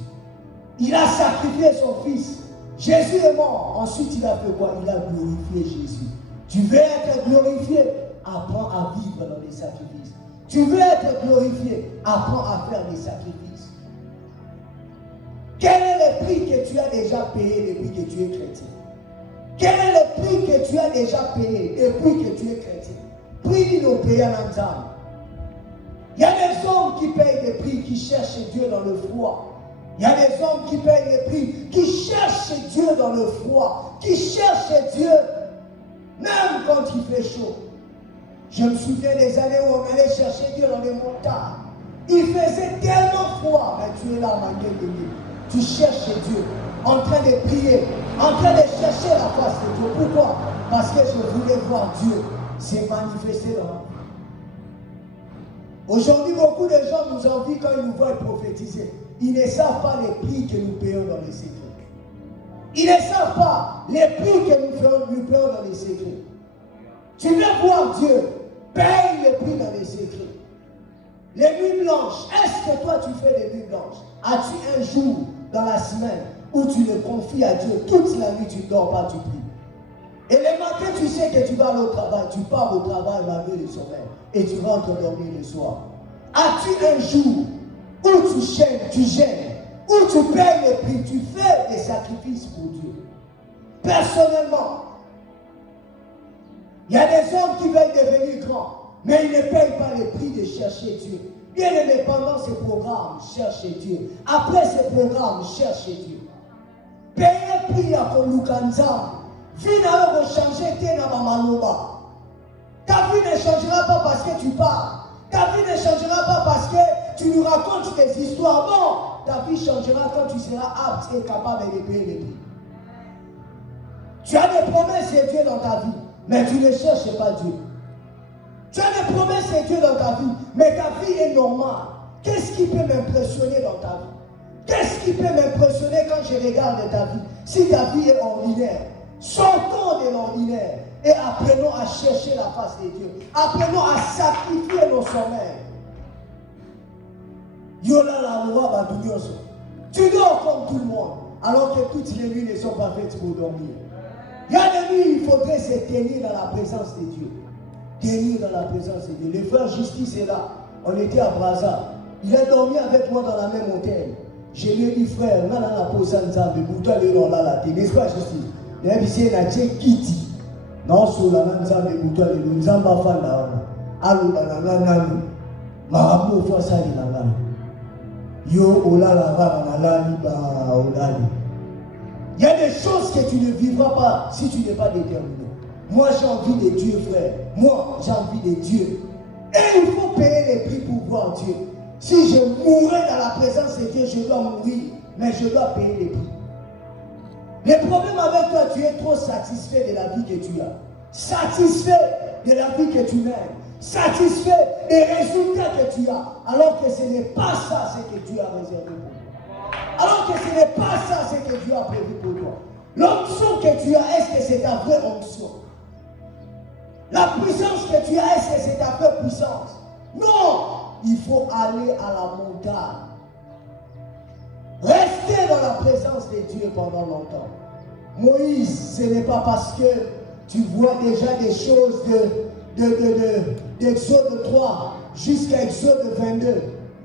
Il a sacrifié son fils. Jésus est mort. Ensuite, il a fait quoi? Il a glorifié Jésus. Tu veux être glorifié? Apprends à vivre dans les sacrifices. Tu veux être glorifié? Apprends à faire des sacrifices. Quel est le prix que tu as déjà payé depuis que tu es chrétien? Quel est le prix que tu as déjà payé depuis que tu es chrétien? Prix nous payer en ensemble. Il y a des hommes qui payent des prix, qui cherchent Dieu dans le froid. Il y a des hommes qui payent des prix, qui cherchent Dieu dans le froid, qui cherchent Dieu même quand il fait chaud. Je me souviens des années où on allait chercher Dieu dans les montagnes. Il faisait tellement froid, mais tu es là, ma gueule de Dieu. Tu cherches Dieu, en train de prier, en train de chercher la face de Dieu. Pourquoi? Parce que je voulais voir Dieu se manifester dans ma vie. Aujourd'hui, beaucoup de gens nous envient quand ils nous voient prophétiser. Ils ne savent pas les prix que nous payons dans les secrets. Ils ne savent pas les prix que nous payons dans les secrets. Tu veux voir Dieu, paye les prix dans les secrets. Les nuits blanches, est-ce que toi tu fais les nuits blanches? As-tu un jour dans la semaine où tu le confies à Dieu, toute la nuit tu ne dors pas, tu pries? Et le matin tu sais que tu vas aller au travail, tu pars au travail malgré le sommeil et tu rentres dormir le soir. As-tu un jour où tu gênes, où tu payes les prix, tu fais des sacrifices pour Dieu? Personnellement, il y a des hommes qui veulent devenir grands, mais ils ne payent pas les prix de chercher Dieu. Bien aimé, pendant ces programmes, cherchez Dieu. Après ces programmes, cherchez Dieu. Payez prix à Kolukanza. Vie n'a pas changé, t'es dans ma maloba. Ta vie ne changera pas parce que tu parles. Ta vie ne changera pas parce que tu nous racontes des histoires. Non, ta vie changera quand tu seras apte et capable de payer les prix. Tu as des promesses de Dieu dans ta vie, mais tu ne cherches pas Dieu. Tu as des promesses de Dieu dans ta vie, mais ta vie est normale. Qu'est-ce qui peut m'impressionner dans ta vie? Qu'est-ce qui peut m'impressionner quand je regarde ta vie? Si ta vie est ordinaire, sortons de l'ordinaire et apprenons à chercher la face de Dieu. Apprenons à sacrifier nos sommeils. Yola la loi badunyoso. Tu dors comme tout le monde, alors que toutes les nuits ne sont pas faites pour dormir. Il y a des nuits, il faudrait se tenir dans la présence de Dieu. Tenir dans la présence de Dieu. Le frère Justice est là. On était à Brazza. Il a dormi avec moi dans la même hôtel. Je lui ai dit, frère, on a la pose ensemble. N'est-ce pas, Justice? Il a dit, c'est un Kitty. Non, sur la même salle de bouton, nous avons fait là. Allô, la nana, marabout, faut ça, il a là. Yo, ola, la va, on a là, il y a des choses que tu ne vivras pas si tu n'es pas déterminé. Moi, j'ai envie de Dieu, frère. Moi, j'ai envie de Dieu. Et il faut payer les prix pour voir Dieu. Si je mourrais dans la présence de Dieu, je dois mourir, mais je dois payer les prix. Le problème avec toi, tu es trop satisfait de la vie que tu as. Satisfait de la vie que tu mènes. Satisfait des résultats que tu as. Alors que ce n'est pas ça ce que Dieu a réservé pour toi. Alors que ce n'est pas ça ce que Dieu a prévu pour toi. L'onction que tu as, est-ce que c'est ta vraie onction? La puissance que tu as, est-ce que c'est ta vraie puissance? Non! Il faut aller à la montagne. Rester dans la présence de Dieu pendant longtemps. Moïse, ce n'est pas parce que tu vois déjà des choses d'Exode 3 jusqu'à Exode 22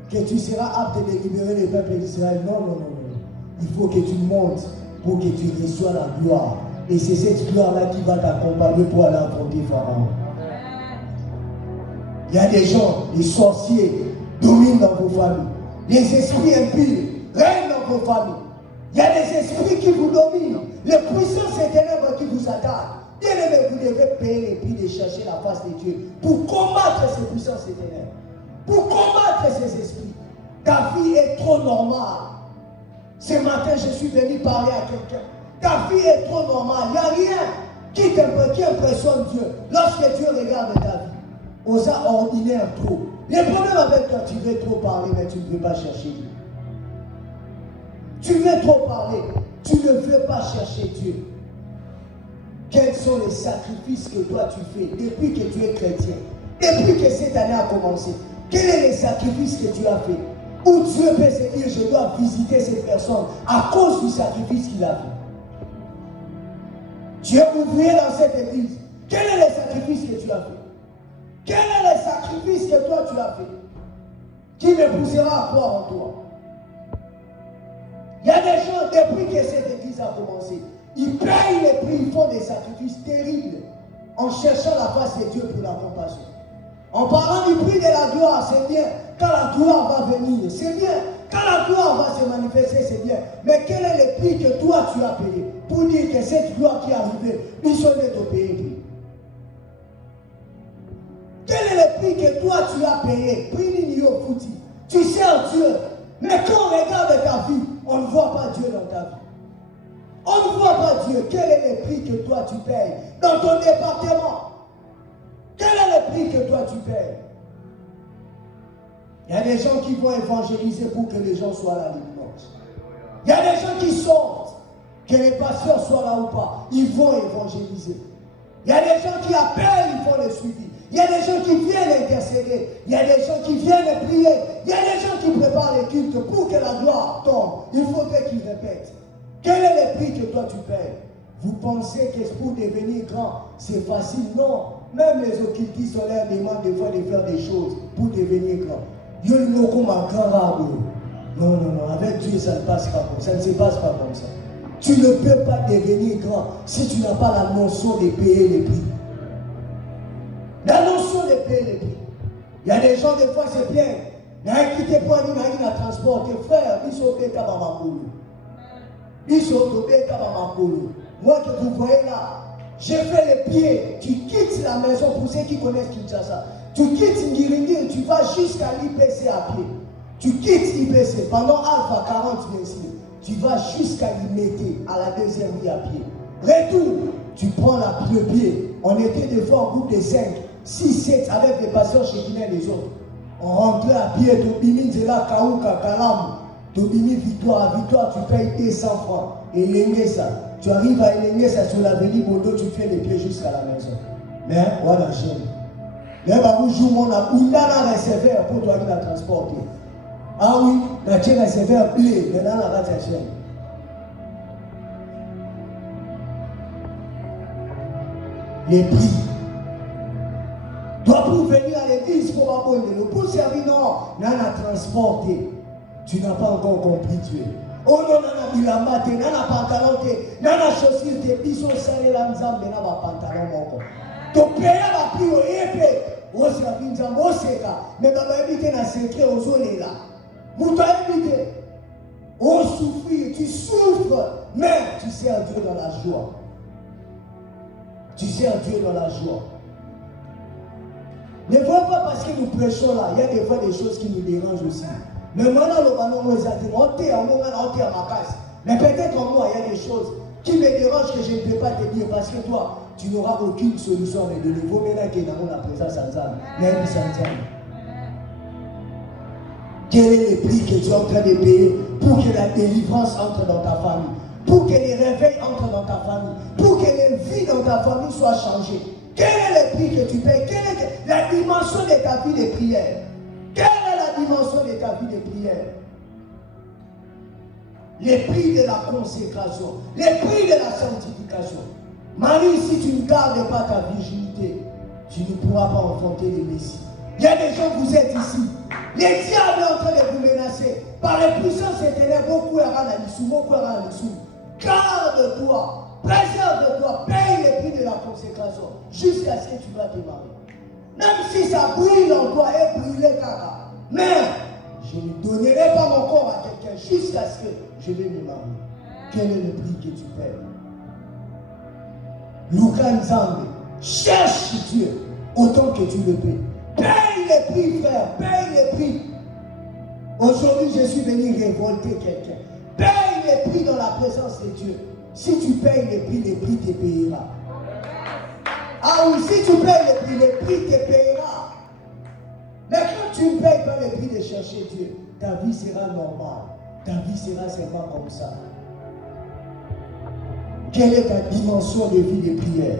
que tu seras apte de libérer le peuple d'Israël. Non, non, non, non. Il faut que tu montes pour que tu reçois la gloire. Et c'est cette gloire-là qui va t'accompagner pour aller affronter Pharaon. Il y a des gens, les sorciers, dominent dans vos familles. Les esprits impurs règnent dans vos familles. Il y a des esprits qui vous dominent. Les puissances et ténèbres qui vous attaquent. Bien aimé, vous devez payer les prix de chercher la face de Dieu pour combattre ces puissances et ténèbres. Pour combattre ces esprits. Ta vie est trop normale. Ce matin, je suis venu parler à quelqu'un. Ta vie est trop normale. Il n'y a rien qui impressionne Dieu. Lorsque Dieu regarde ta vie, aux ordinaire trop. Le problème avec toi, tu veux trop parler, mais tu ne veux pas chercher Dieu. Tu veux trop parler, tu ne veux pas chercher Dieu. Quels sont les sacrifices que toi tu fais depuis que tu es chrétien? Depuis que cette année a commencé, quels sont les sacrifices que tu as fait? Où Dieu peut se dire, je dois visiter cette personne à cause du sacrifice qu'il a fait. Tu es ouvrier dans cette église. Quel est le sacrifice que tu as fait? Quel est le sacrifice que toi tu as fait? Qui me poussera à croire en toi? Il y a des gens, depuis que cette église a commencé, ils payent les prix, ils font des sacrifices terribles en cherchant la face de Dieu pour la compassion. En parlant du prix de la gloire, c'est bien. Quand la gloire va venir, c'est bien. Quand la gloire va se manifester, c'est bien. Mais quel est le prix que toi tu as payé pour dire que cette gloire qui est arrivée, il s'en est au pays? Quel est le prix que toi tu as payé? Prix Nino Fouti. Tu sers Dieu. Mais quand on regarde ta vie, on ne voit pas Dieu dans ta vie. On ne voit pas Dieu. Quel est le prix que toi tu payes dans ton département? Quel est le prix que toi tu payes? Il y a des gens qui vont évangéliser pour que les gens soient là le dimanche. Il y a des gens qui sortent, que les pasteurs soient là ou pas. Ils vont évangéliser. Il y a des gens qui appellent, ils font le suivi. Il y a des gens qui viennent intercéder. Il y a des gens qui viennent prier. Il y a des gens qui préparent les cultes pour que la gloire tombe. Il faudrait qu'ils répètent. Quel est le prix que toi tu payes? Vous pensez que pour devenir grand, c'est facile? Non. Même les occultistes solaires demandent des fois de faire des choses pour devenir grand. Dieu ne comme un grand rabbin. Non, non, non. Avec Dieu, ça ne passe pas comme ça. Ça ne se passe pas comme ça. Tu ne peux pas devenir grand si tu n'as pas la notion de payer les prix. La notion de payer les prix. Il y a des gens, des fois, se plaignent. Il y a qui te prend une transport. Tes frères, ils sont des cabamakoulou. Ils sont des cabamakoulou. Moi que vous voyez là, j'ai fait les pieds. Tu quittes la maison pour ceux qui connaissent Kinshasa. Tu quittes Ngiringiri, tu vas jusqu'à l'IPC à pied. Tu quittes l'IPC pendant Alpha 40 bien sûr. Tu vas jusqu'à l'Imété, à la deuxième rue à pied. Retour, tu prends le pied. On était des fois en groupe de 5, 6, 7 avec les pasteurs chez Guinée et les autres. On rentrait à pied, Tobini, Zela, Kaouka, Kalam, Tobini, Victoire, tu payes 200 francs. Et Lenguesa, tu arrives à Lenguesa sur l'avenue Bodo, tu fais les pieds jusqu'à la maison. Mais, voilà, j'aime. Mais, vous jouez, on a un réservoir pour toi qui la transporter. Ah oui, la chaîne réservoir blé, maintenant la rate chaîne. Les prix. Toi, pour venir à l'église, il faut abonner. Pour servir, non, nana transporté. Tu n'as pas encore compris Dieu. Oh non, nana bilamba, nana pantalon, nana chaussure, biso salé la nzambe, nana pantalon moko. Tu payes la prix au épée. Oh, c'est la vie nzambe, oh, c'est ça. Mais baba éviter na secret aux zones là. Mouta éviter. Oh, souffrir, tu souffres, mais tu sers Dieu dans la joie. Tu sers Dieu dans la joie. Ne vois pas parce que nous prêchons là, il y a des fois des choses qui nous dérangent aussi. Mais maintenant, mais peut-être en moi, il y a des choses qui me dérangent que je ne peux pas te dire parce que toi, tu n'auras aucune solution à me donner. Il faut maintenant que dans la présence sans quel est le prix que tu es en train de payer pour que la délivrance entre dans ta famille? Pour que les réveils entrent dans ta famille, pour que les vies dans ta famille soient changées. Quel est le prix que tu payes? Quelle est la dimension de ta vie de prière? Quelle est la dimension de ta vie de prière? Les prix de la consécration, les prix de la sanctification. Marie, si tu ne gardes pas ta virginité, tu ne pourras pas enfanter le Messie. Il y a des gens, vous êtes ici. Les diables sont en train de vous menacer. Par les puissances éternelles, beaucoup errant à l'issue, beaucoup errant à l'issue. Garde-toi, préserve-toi, paye les prix de la consécration jusqu'à ce que tu vas te marier. Même si ça brille en toi et brûle mais je ne donnerai pas mon corps à quelqu'un jusqu'à ce que je vais me marier. quel est le prix que tu payes? Lukan Zambé, cherche Dieu autant que tu le payes. Paye les prix, frère, paye les prix. Aujourd'hui, je suis venu révolter quelqu'un. Paye les prix dans la présence de Dieu. Si tu payes les prix te payera. Ah oui, si tu payes les prix te payera. Mais quand tu ne payes pas les prix de chercher Dieu, ta vie sera normale. Ta vie sera seulement comme ça. Quelle est ta dimension de vie de prière?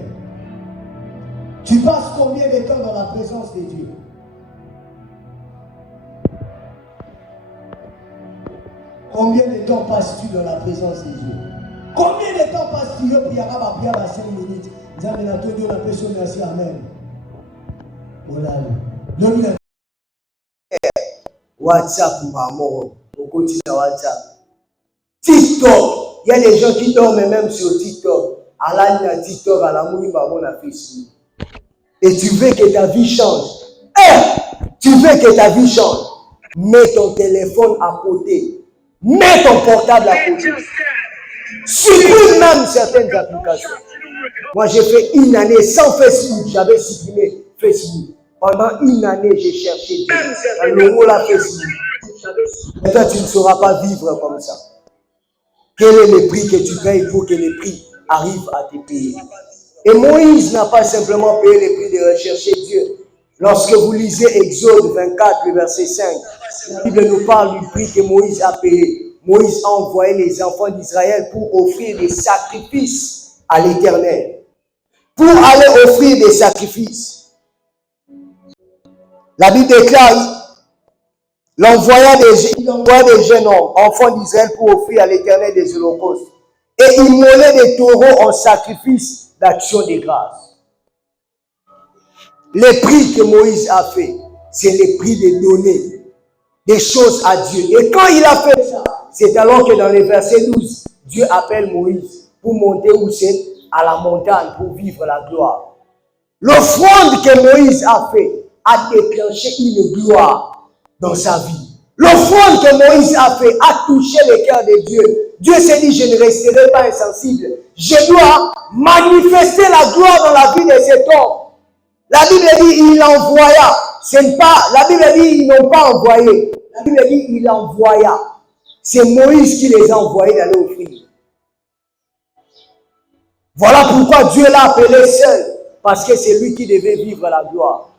Tu passes combien de temps dans la présence de Dieu? Combien de temps passes-tu dans la présence de Dieu? Combien de temps passes-tu au prière à 5 minutes? Merci, amen. WhatsApp, maman, on continue à WhatsApp. TikTok, il y a des gens qui dorment même sur TikTok. À la TikTok, à la mouille, maman, à Facebook. Et tu veux que ta vie change. Tu veux que ta vie change. Mets ton téléphone à côté. Mets ton portable à côté. Supprime même certaines applications. Moi, j'ai fait une année sans Facebook. J'avais supprimé Facebook. Pendant une année, j'ai cherché Dieu. Le mot là, Facebook. Mais toi, tu ne sauras pas vivre comme ça. Quel est le prix que tu payes pour que les prix arrivent à te payer? Et Moïse n'a pas simplement payé les prix de rechercher Dieu. Lorsque vous lisez Exode 24, le verset 5, la Bible nous parle du prix que Moïse a payé. Moïse a envoyé les enfants d'Israël pour offrir des sacrifices à l'Éternel. Pour aller offrir des sacrifices. La Bible déclare, il envoya des jeunes hommes, enfants d'Israël, pour offrir à l'Éternel des holocaustes. Et il molait des taureaux en sacrifice d'action de grâce. Les prix que Moïse a fait, c'est les prix de donner des choses à Dieu. Et quand il a fait ça, c'est alors que dans le verset 12, Dieu appelle Moïse pour monter où c'est? À la montagne pour vivre la gloire. L'offrande que Moïse a fait a déclenché une gloire dans sa vie. L'offrande que Moïse a fait a touché le cœur de Dieu. Dieu s'est dit, je ne resterai pas insensible. Je dois manifester la gloire dans la vie de cet homme. La Bible dit, il envoya. C'est pas, la Bible dit, ils n'ont pas envoyé. La Bible dit, il envoya. C'est Moïse qui les a envoyés d'aller offrir. Voilà pourquoi Dieu l'a appelé seul. Parce que c'est lui qui devait vivre la gloire.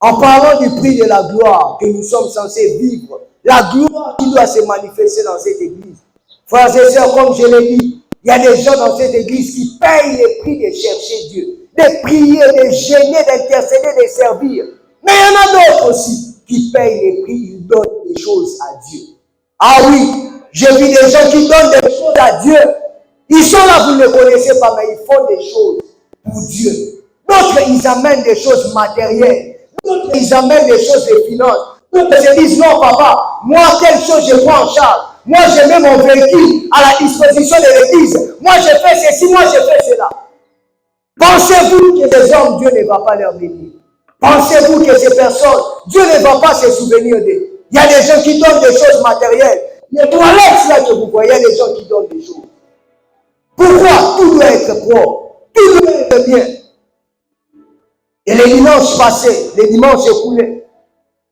En parlant du prix de la gloire que nous sommes censés vivre, la gloire qui doit se manifester dans cette église. Frères et sœurs, comme je l'ai dit, il y a des gens dans cette église qui payent les prix de chercher Dieu, de prier, de gêner, d'intercéder, de servir. Mais il y en a d'autres aussi qui payent les prix, ils donnent des choses à Dieu. Ah oui, j'ai vu des gens qui donnent des choses à Dieu. Ils sont là, vous ne les connaissez pas, mais ils font des choses pour Dieu. D'autres, ils amènent des choses matérielles. D'autres, ils amènent des choses de finances. D'autres se disent, non papa, moi, telle chose je prends en charge. Moi, je mets mon véhicule à la disposition de l'église. Moi, je fais ceci, moi, je fais cela. Pensez-vous que ces hommes, Dieu ne va pas leur bénir? Pensez-vous que ces personnes, Dieu ne va pas se souvenir d'eux? Il y a des gens qui donnent des choses matérielles. Les toilettes là que vous voyez, il y a des gens qui donnent des choses. Pourquoi? Tout doit être propre. Tout doit être bien. Et les dimanches passés, les dimanches écoulés,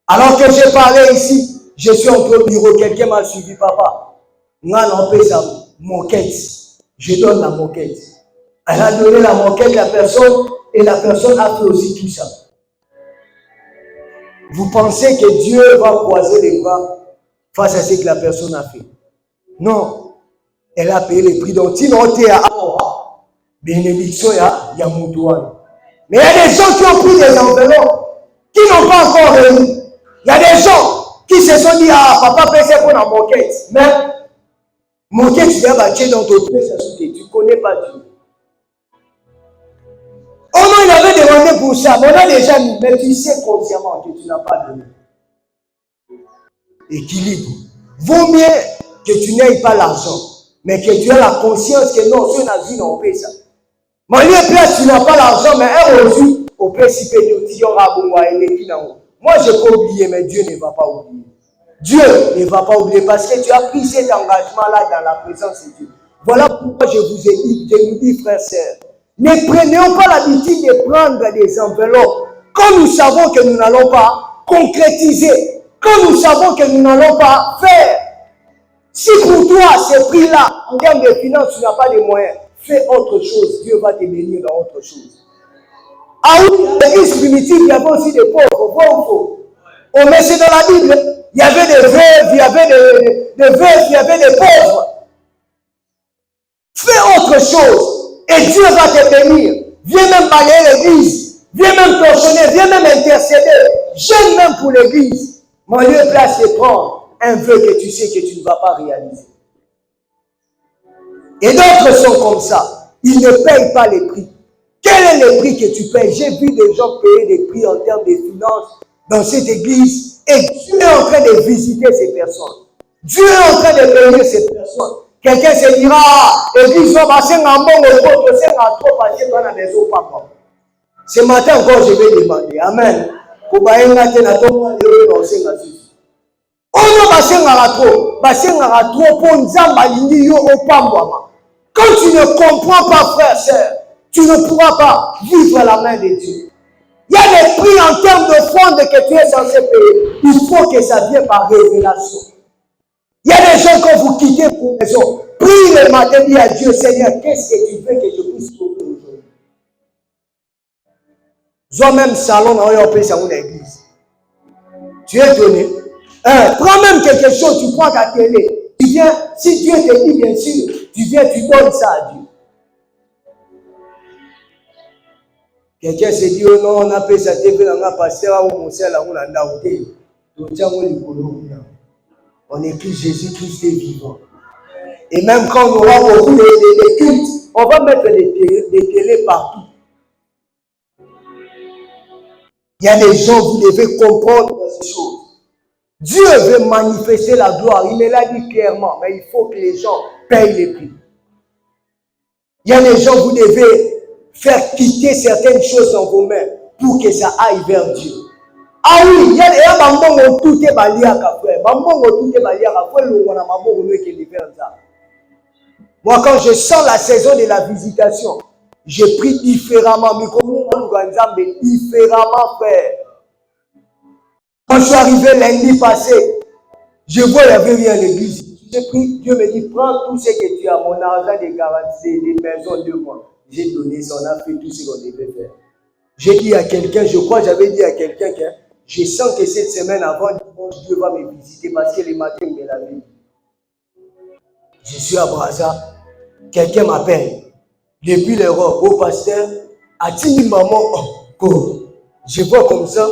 alors que j'ai parlé ici, je suis entré au bureau, quelqu'un m'a suivi, papa. Moi, on paie sa moquette. Je donne la moquette. Elle a donné la moquette à la personne et la personne a fait aussi tout ça. Vous pensez que Dieu va croiser les bras face à ce que la personne a fait? Non. Elle a payé les prix. Donc, sinon, tu es à bénédiction, il y a Moutouane. Mais il y a des gens qui ont pris des enveloppes qui n'ont pas encore remis. Il y a des gens qui se sont dit, ah, papa paye ça pour la moquette. Mais, moquette, tu dois bâtir dans ton pied, tu ne connais pas Dieu. Oh non, il avait demandé pour ça, mais on a déjà mis, mais tu sais consciemment que tu n'as pas donné. Équilibre. Vaut mieux que tu n'aies pas l'argent, mais que tu aies la conscience que non, si on a vu, on paie ça. Mais place, tu n'as pas l'argent, mais un aujourd'hui, au principe, tu auras bon, moi, je ne peux pas oublier, mais Dieu ne va pas oublier. Dieu ne va pas oublier parce que tu as pris cet engagement-là dans la présence de Dieu. Voilà pourquoi je vous ai dit, je vous dis, frères, sœurs, ne prenons pas l'habitude de prendre des enveloppes quand nous savons que nous n'allons pas concrétiser, quand nous savons que nous n'allons pas faire. Si pour toi, ce prix-là, en termes de finances, tu n'as pas les moyens, fais autre chose. Dieu va te bénir dans autre chose. Ah oui, l'église primitive, il y avait aussi des pauvres, vrai ou faux? On met ça dans la Bible. Il y avait des veuves, il y avait des veufs, il y avait des pauvres. Fais autre chose et Dieu va te bénir. Viens même balayer l'église. Viens même torchonner, viens même intercéder. J'aime même pour l'église. Mon lieu de place de prendre un vœu que tu sais que tu ne vas pas réaliser. Et d'autres sont comme ça. Ils ne payent pas les prix. Quel est le prix que tu payes? J'ai vu des gens payer des prix en termes de finances dans cette église. Et Dieu est en train de visiter ces personnes. Dieu est en train de bénir ces personnes. Quelqu'un se dira, église, ce matin encore, je vais demander. Amen. Quand tu ne comprends pas, frère, sœur, tu ne pourras pas vivre la main de Dieu. Il y a des prix en termes de fonds que tu es censé payer. Il faut que ça vienne par révélation. Il y a des gens, quand vous quittez pour maison, prie le matin, dis à Dieu, Seigneur, qu'est-ce que tu veux que je puisse trouver aujourd'hui? Soit même salon dans une église. Tu es étonné. Prends même quelque chose, tu prends ta télé. Tu viens, si Dieu te dit, bien sûr, tu viens, tu donnes ça à Dieu. Quelqu'un se dit, oh non, on a fait ça, on a passé à mon ciel, on a ndaouté. On écrit Jésus-Christ est vivant. Et même quand on aura beaucoup de cultes, on va mettre des télés partout. Il y a des gens, vous devez comprendre ces choses. Dieu veut manifester la gloire. Il me l'a dit clairement, mais il faut que les gens payent les prix. Il y a des gens, vous devez faire quitter certaines choses dans vos mains pour que ça aille vers Dieu. Ah oui, il y a des gens tout est balié à frère. Tout est balié à frère. Moi, quand je sens la saison de la visitation, je prie différemment. Différemment, frère. Quand je suis arrivé lundi passé, je vois il n'y avait rien à l'église. J'ai pris, Dieu me dit, prends tout ce que tu as, mon argent des garanties, des maisons de moi. J'ai donné ça, on a fait tout ce qu'on devait faire. J'ai dit à quelqu'un, je crois j'avais dit à quelqu'un que je sens que cette semaine avant dimanche, Dieu va me visiter parce que les matins, il me l'avait dit. Je suis à Brazza, quelqu'un m'appelle. Depuis l'Europe, au pasteur, a-t-il maman, je vois comme ça,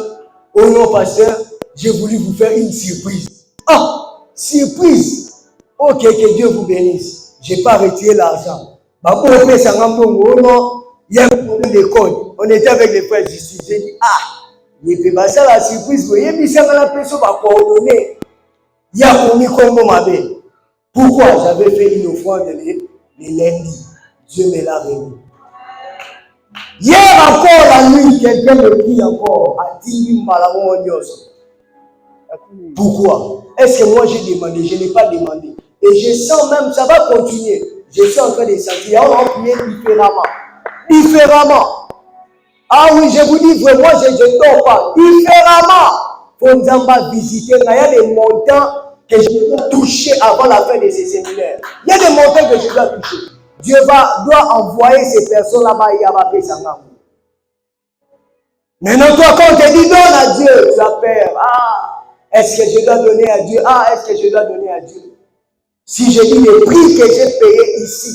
oh non, pasteur, j'ai voulu vous faire une surprise. Ah, surprise! Ok, que Dieu vous bénisse. Je n'ai pas retiré l'argent. Oh non, il y a un problème de code. On était avec les frères justice. J'ai dit, il peut passer la surprise. Vous voyez, il y a la personne qui va coordonner. Il y a commis comme ma belle. Pourquoi? J'avais fait une offrande le lundi. Dieu me l'a remis. Hier encore la nuit, quelqu'un me prie encore à 10 000 malamons. Pourquoi? Est-ce que moi j'ai demandé? Je n'ai pas demandé. Et je sens même, ça va continuer. Je suis en train de sentir, on va prier différemment. Différemment. Ah oui, je vous dis, moi je ne dors pas. Différemment. Il faut nous visiter. Il y a des montants que je dois toucher avant la fin de ces séminaires. Il y a des montants que je dois toucher. Dieu doit envoyer ces personnes là-bas et il va payer ça. Maintenant, toi, quand on te dit donne à Dieu, tu as peur. Est-ce que je dois donner à Dieu? Est-ce que je dois donner à Dieu? Si je dis le prix que j'ai payé ici,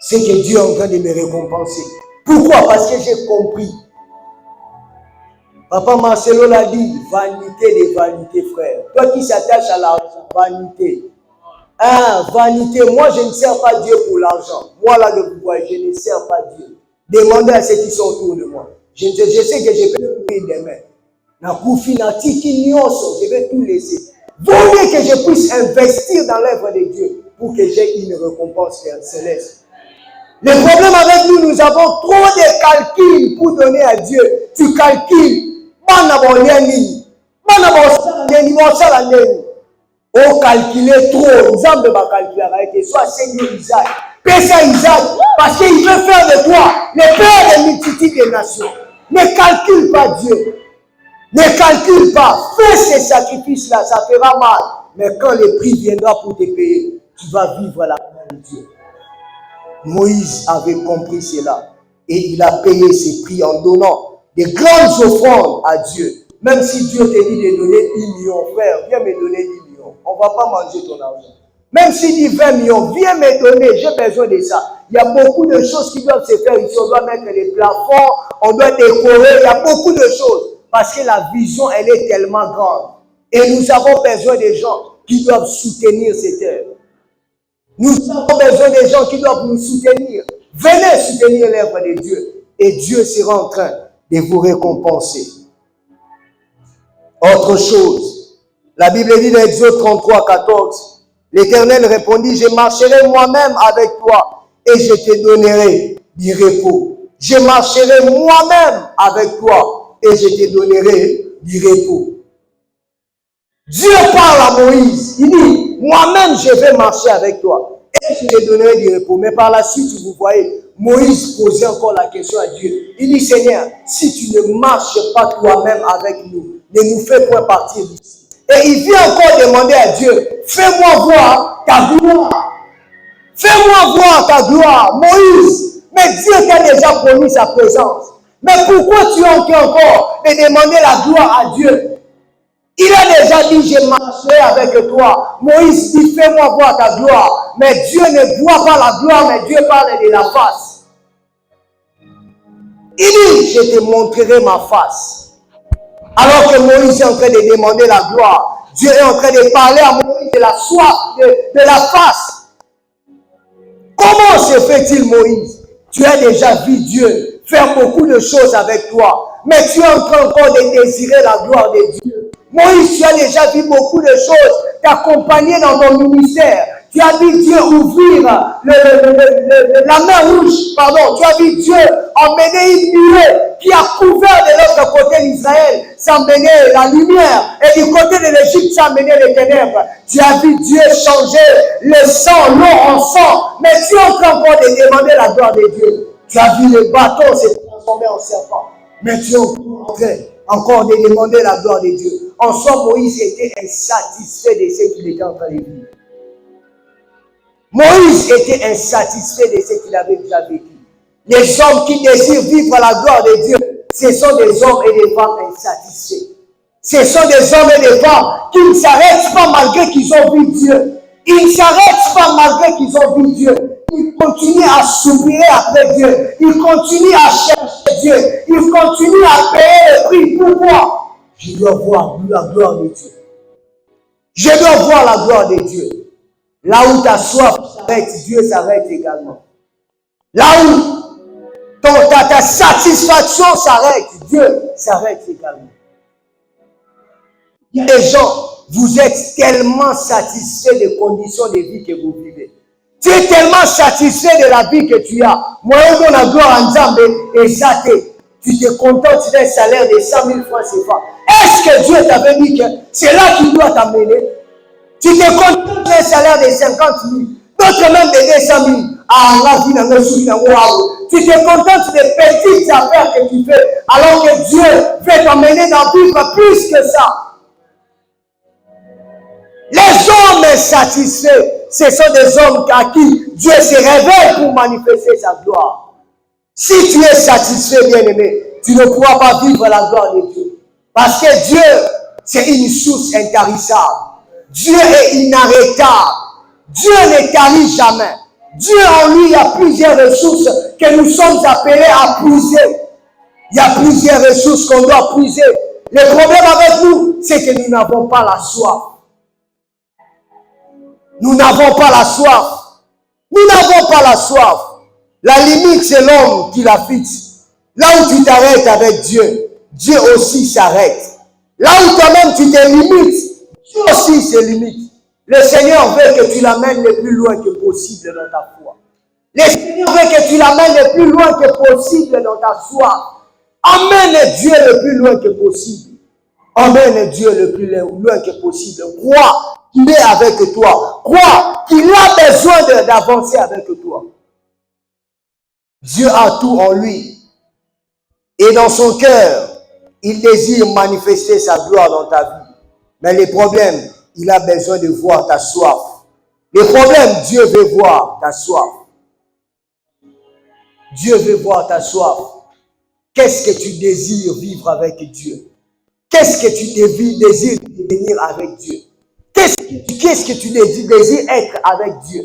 c'est que Dieu est en train de me récompenser. Pourquoi? Parce que j'ai compris. Papa Marcelo l'a dit, vanité des vanités, frère. Toi qui s'attache à l'argent, vanité. Vanité, moi je ne sers pas Dieu pour l'argent. Moi là, je ne sers pas Dieu. Demandez à ceux qui sont autour de moi. Je sais que je peux le payer demain. Je vais tout laisser. Vaut mieux que je puisse investir dans l'œuvre de Dieu pour que j'ai une récompense céleste. Le problème avec nous, nous avons trop de calculs pour donner à Dieu. Tu calcules. On calculait trop. Nzambe va calculer avec soit Seigneur Isaac. Pèse Isaac parce qu'il veut faire de toi le père des multitudes des nations. Ne calcule pas Dieu. Ne calcule pas. Fais ces sacrifices-là, ça fera mal. Mais quand le prix viendra pour te payer, tu vas vivre la main de Dieu. Moïse avait compris cela. Et il a payé ses prix en donnant des grandes offrandes à Dieu. Même si Dieu te dit de donner 10 millions, frère, viens me donner 10 millions. On ne va pas manger ton argent. Même s'il dit 20 millions, viens me donner, j'ai besoin de ça. Il y a beaucoup de choses qui doivent se faire ici. On doit mettre les plafonds, on doit décorer, il y a beaucoup de choses. Parce que la vision, elle est tellement grande. Et nous avons besoin des gens qui doivent soutenir cette œuvre. Nous avons besoin des gens qui doivent nous soutenir. Venez soutenir l'œuvre de Dieu. Et Dieu sera en train de vous récompenser. Autre chose, la Bible dit dans Exode 33, 14, l'Éternel répondit, je marcherai moi-même avec toi et je te donnerai du repos. Je marcherai moi-même avec toi et je te donnerai du repos. Dieu parle à Moïse, il dit, moi-même je vais marcher avec toi et je te donnerai du repos. Mais par la suite, vous voyez, Moïse posait encore la question à Dieu. Il dit, Seigneur, si tu ne marches pas toi-même avec nous, ne nous fais point partir d'ici. Et il vient encore demander à Dieu, fais-moi voir ta gloire. Fais-moi voir ta gloire. Moïse, mais Dieu t'a déjà promis sa présence. Mais pourquoi tu as encore de demander la gloire à Dieu? Il a déjà dit, je marcherai avec toi. Moïse dit, fais-moi voir ta gloire. Mais Dieu ne voit pas la gloire, mais Dieu parle de la face. Il dit, je te montrerai ma face. Alors que Moïse est en train de demander la gloire, Dieu est en train de parler à Moïse de la soif, de la face. Comment se fait-il, Moïse? Tu as déjà vu Dieu faire beaucoup de choses avec toi, mais tu es en train encore de désirer la gloire de Dieu. Moïse, tu as déjà vu beaucoup de choses t'accompagner dans ton ministère. Tu as vu Dieu ouvrir la mer rouge, pardon. Tu as vu Dieu emmener une nuée qui a couvert de l'autre côté d'Israël, s'emmener la lumière, et du côté de l'Égypte, s'emmener les ténèbres. Tu as vu Dieu changer le sang, l'eau en sang, mais tu es en train encore de demander la gloire de Dieu. Tu as vu le bâton se transformer en serpent, mais tu es en train encore de demander la gloire de Dieu. En somme, Moïse était insatisfait de ce qu'il était en train de vivre. Moïse était insatisfait de ce qu'il avait déjà vécu. Les hommes qui désirent vivre la gloire de Dieu, ce sont des hommes et des femmes insatisfaits. Ce sont des hommes et des femmes qui ne s'arrêtent pas malgré qu'ils ont vu Dieu. Ils ne s'arrêtent pas malgré qu'ils ont vu Dieu. Ils continuent à soupirer après Dieu. Ils continuent à chercher Dieu. Ils continuent à payer le prix. Pourquoi? Je dois voir la gloire de Dieu. Je dois voir la gloire de Dieu. Là où ta soif s'arrête, Dieu s'arrête également. Là où ta satisfaction s'arrête, Dieu s'arrête également. Il y a des gens, vous êtes tellement satisfaits des conditions de vie que vous vivez. Tu es tellement satisfait de la vie que tu as. Moi, on a gloire en Nzambe et ça tu te contentes d'un salaire de 100 000 francs CFA. Est-ce que Dieu t'avait dit que c'est là qu'il doit t'amener? Tu te contentes d'un salaire de 50 000, d'autres même de 200 000. Ah, la vie n'a pas souffert. Tu te contentes des petites affaires que tu fais, alors que Dieu veut t'emmener dans vivre plus que ça. Les hommes insatisfaits, ce sont des hommes à qui Dieu se révèle pour manifester sa gloire. Si tu es satisfait, bien-aimé, tu ne pourras pas vivre la gloire de Dieu. Parce que Dieu, c'est une source intarissable. Dieu est inarrêtable. Dieu ne tarit jamais. Dieu en lui, il y a plusieurs ressources que nous sommes appelés à puiser. Il y a plusieurs ressources qu'on doit puiser. Le problème avec nous, c'est que nous n'avons pas la soif. Nous n'avons pas la soif. Nous n'avons pas la soif. La limite, c'est l'homme qui la fixe. Là où tu t'arrêtes avec Dieu, Dieu aussi s'arrête. Là où toi-même tu te limites, Dieu aussi se limite. Le Seigneur veut que tu l'amènes le plus loin que possible dans ta foi. Le Seigneur veut que tu l'amènes le plus loin que possible dans ta soif. Amène Dieu le plus loin que possible. Emmène Dieu le plus loin que possible. Crois qu'il est avec toi. Crois qu'il a besoin d'avancer avec toi. Dieu a tout en lui. Et dans son cœur, il désire manifester sa gloire dans ta vie. Mais les problèmes, il a besoin de voir ta soif. Les problèmes, Dieu veut voir ta soif. Dieu veut voir ta soif. Qu'est-ce que tu désires vivre avec Dieu? Qu'est-ce que tu désires devenir avec Dieu? Qu'est-ce que tu désires être avec Dieu?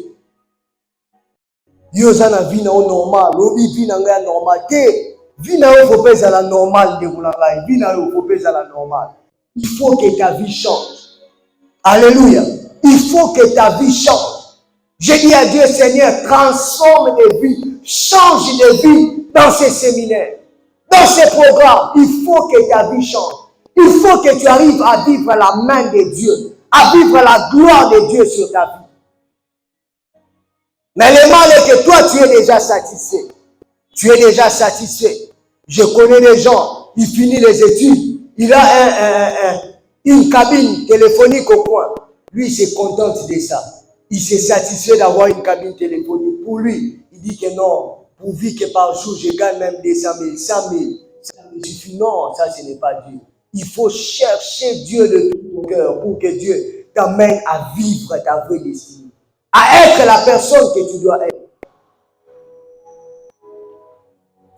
Dieu a une vie normale. Vie normale. Vie la normale de vie la normale. Il faut que ta vie change. Alléluia. Il faut que ta vie change. Je dis à Dieu, Seigneur, transforme les vies, change les vies dans ces séminaires, dans ces programmes. Il faut que ta vie change. Il faut que tu arrives à vivre la main de Dieu, à vivre la gloire de Dieu sur ta vie. Mais le mal est que toi, tu es déjà satisfait. Tu es déjà satisfait. Je connais des gens, ils finissent les études, il a une cabine téléphonique au coin. Lui, il se contente de ça. Il s'est satisfait d'avoir une cabine téléphonique. Pour lui, il dit que non, pourvu que par jour, je gagne même 200 000, 100 000. Ça me suffit. Non, ça, ce n'est pas Dieu. Il faut chercher Dieu de tout ton cœur pour que Dieu t'amène à vivre ta vraie destinée. À être la personne que tu dois être.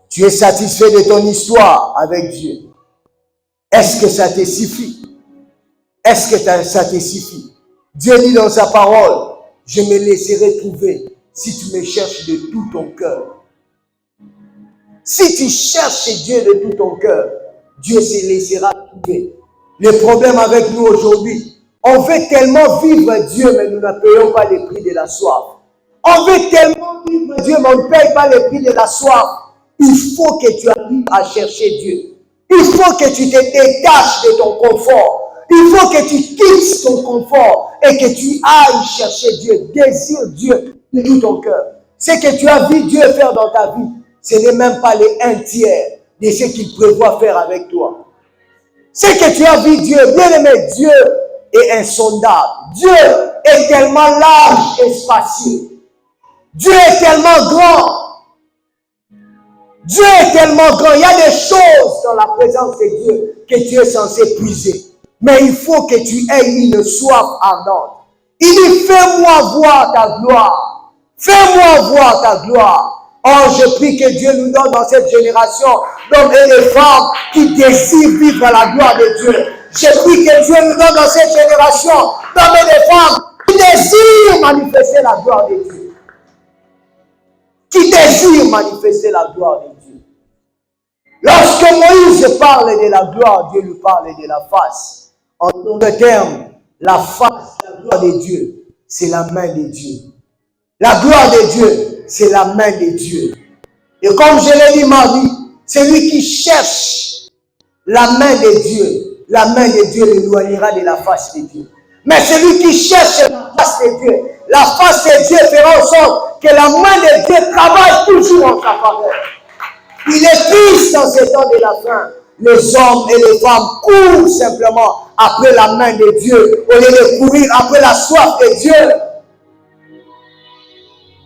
Tu es satisfait de ton histoire avec Dieu. Est-ce que ça te suffit? Est-ce que ça te suffit? Dieu dit dans sa parole, je me laisserai trouver si tu me cherches de tout ton cœur. Si tu cherches Dieu de tout ton cœur, Dieu se laissera trouver. Le problème avec nous aujourd'hui, on veut tellement vivre Dieu, mais nous ne payons pas le prix de la soif. On veut tellement vivre Dieu, mais on ne paye pas le prix de la soif. Il faut que tu arrives à chercher Dieu. Il faut que tu te détaches de ton confort. Il faut que tu quittes ton confort et que tu ailles chercher Dieu. Désire Dieu de tout ton cœur. Ce que tu as vu Dieu faire dans ta vie, ce n'est même pas les 1/3 de ce qu'il prévoit faire avec toi. Ce que tu as vu Dieu, bien aimé, Dieu est insondable. Dieu est tellement large et spacieux. Dieu est tellement grand. Dieu est tellement grand. Il y a des choses dans la présence de Dieu que tu es censé puiser. Mais il faut que tu aies une soif ardente. Il dit, fais-moi voir ta gloire. Fais-moi voir ta gloire. Oh, je prie que Dieu nous donne dans cette génération d'hommes et de femmes qui désirent vivre la gloire de Dieu. Je prie que Dieu nous donne dans cette génération d'hommes et de femmes qui désirent manifester la gloire de Dieu. Qui désirent manifester la gloire de Dieu. Lorsque Moïse parle de la gloire, Dieu lui parle de la face. En d'autres termes, la face, la gloire de Dieu, c'est la main de Dieu. La gloire de Dieu, c'est la main de Dieu. Et comme je l'ai dit, Marie, celui qui cherche la main de Dieu l'éloignera de la face de Dieu. Mais celui qui cherche la face de Dieu fera en sorte que la main de Dieu travaille toujours en sa faveur. Il est triste dans ces temps de la fin. Les hommes et les femmes courent simplement après la main de Dieu au lieu de courir après la soif de Dieu.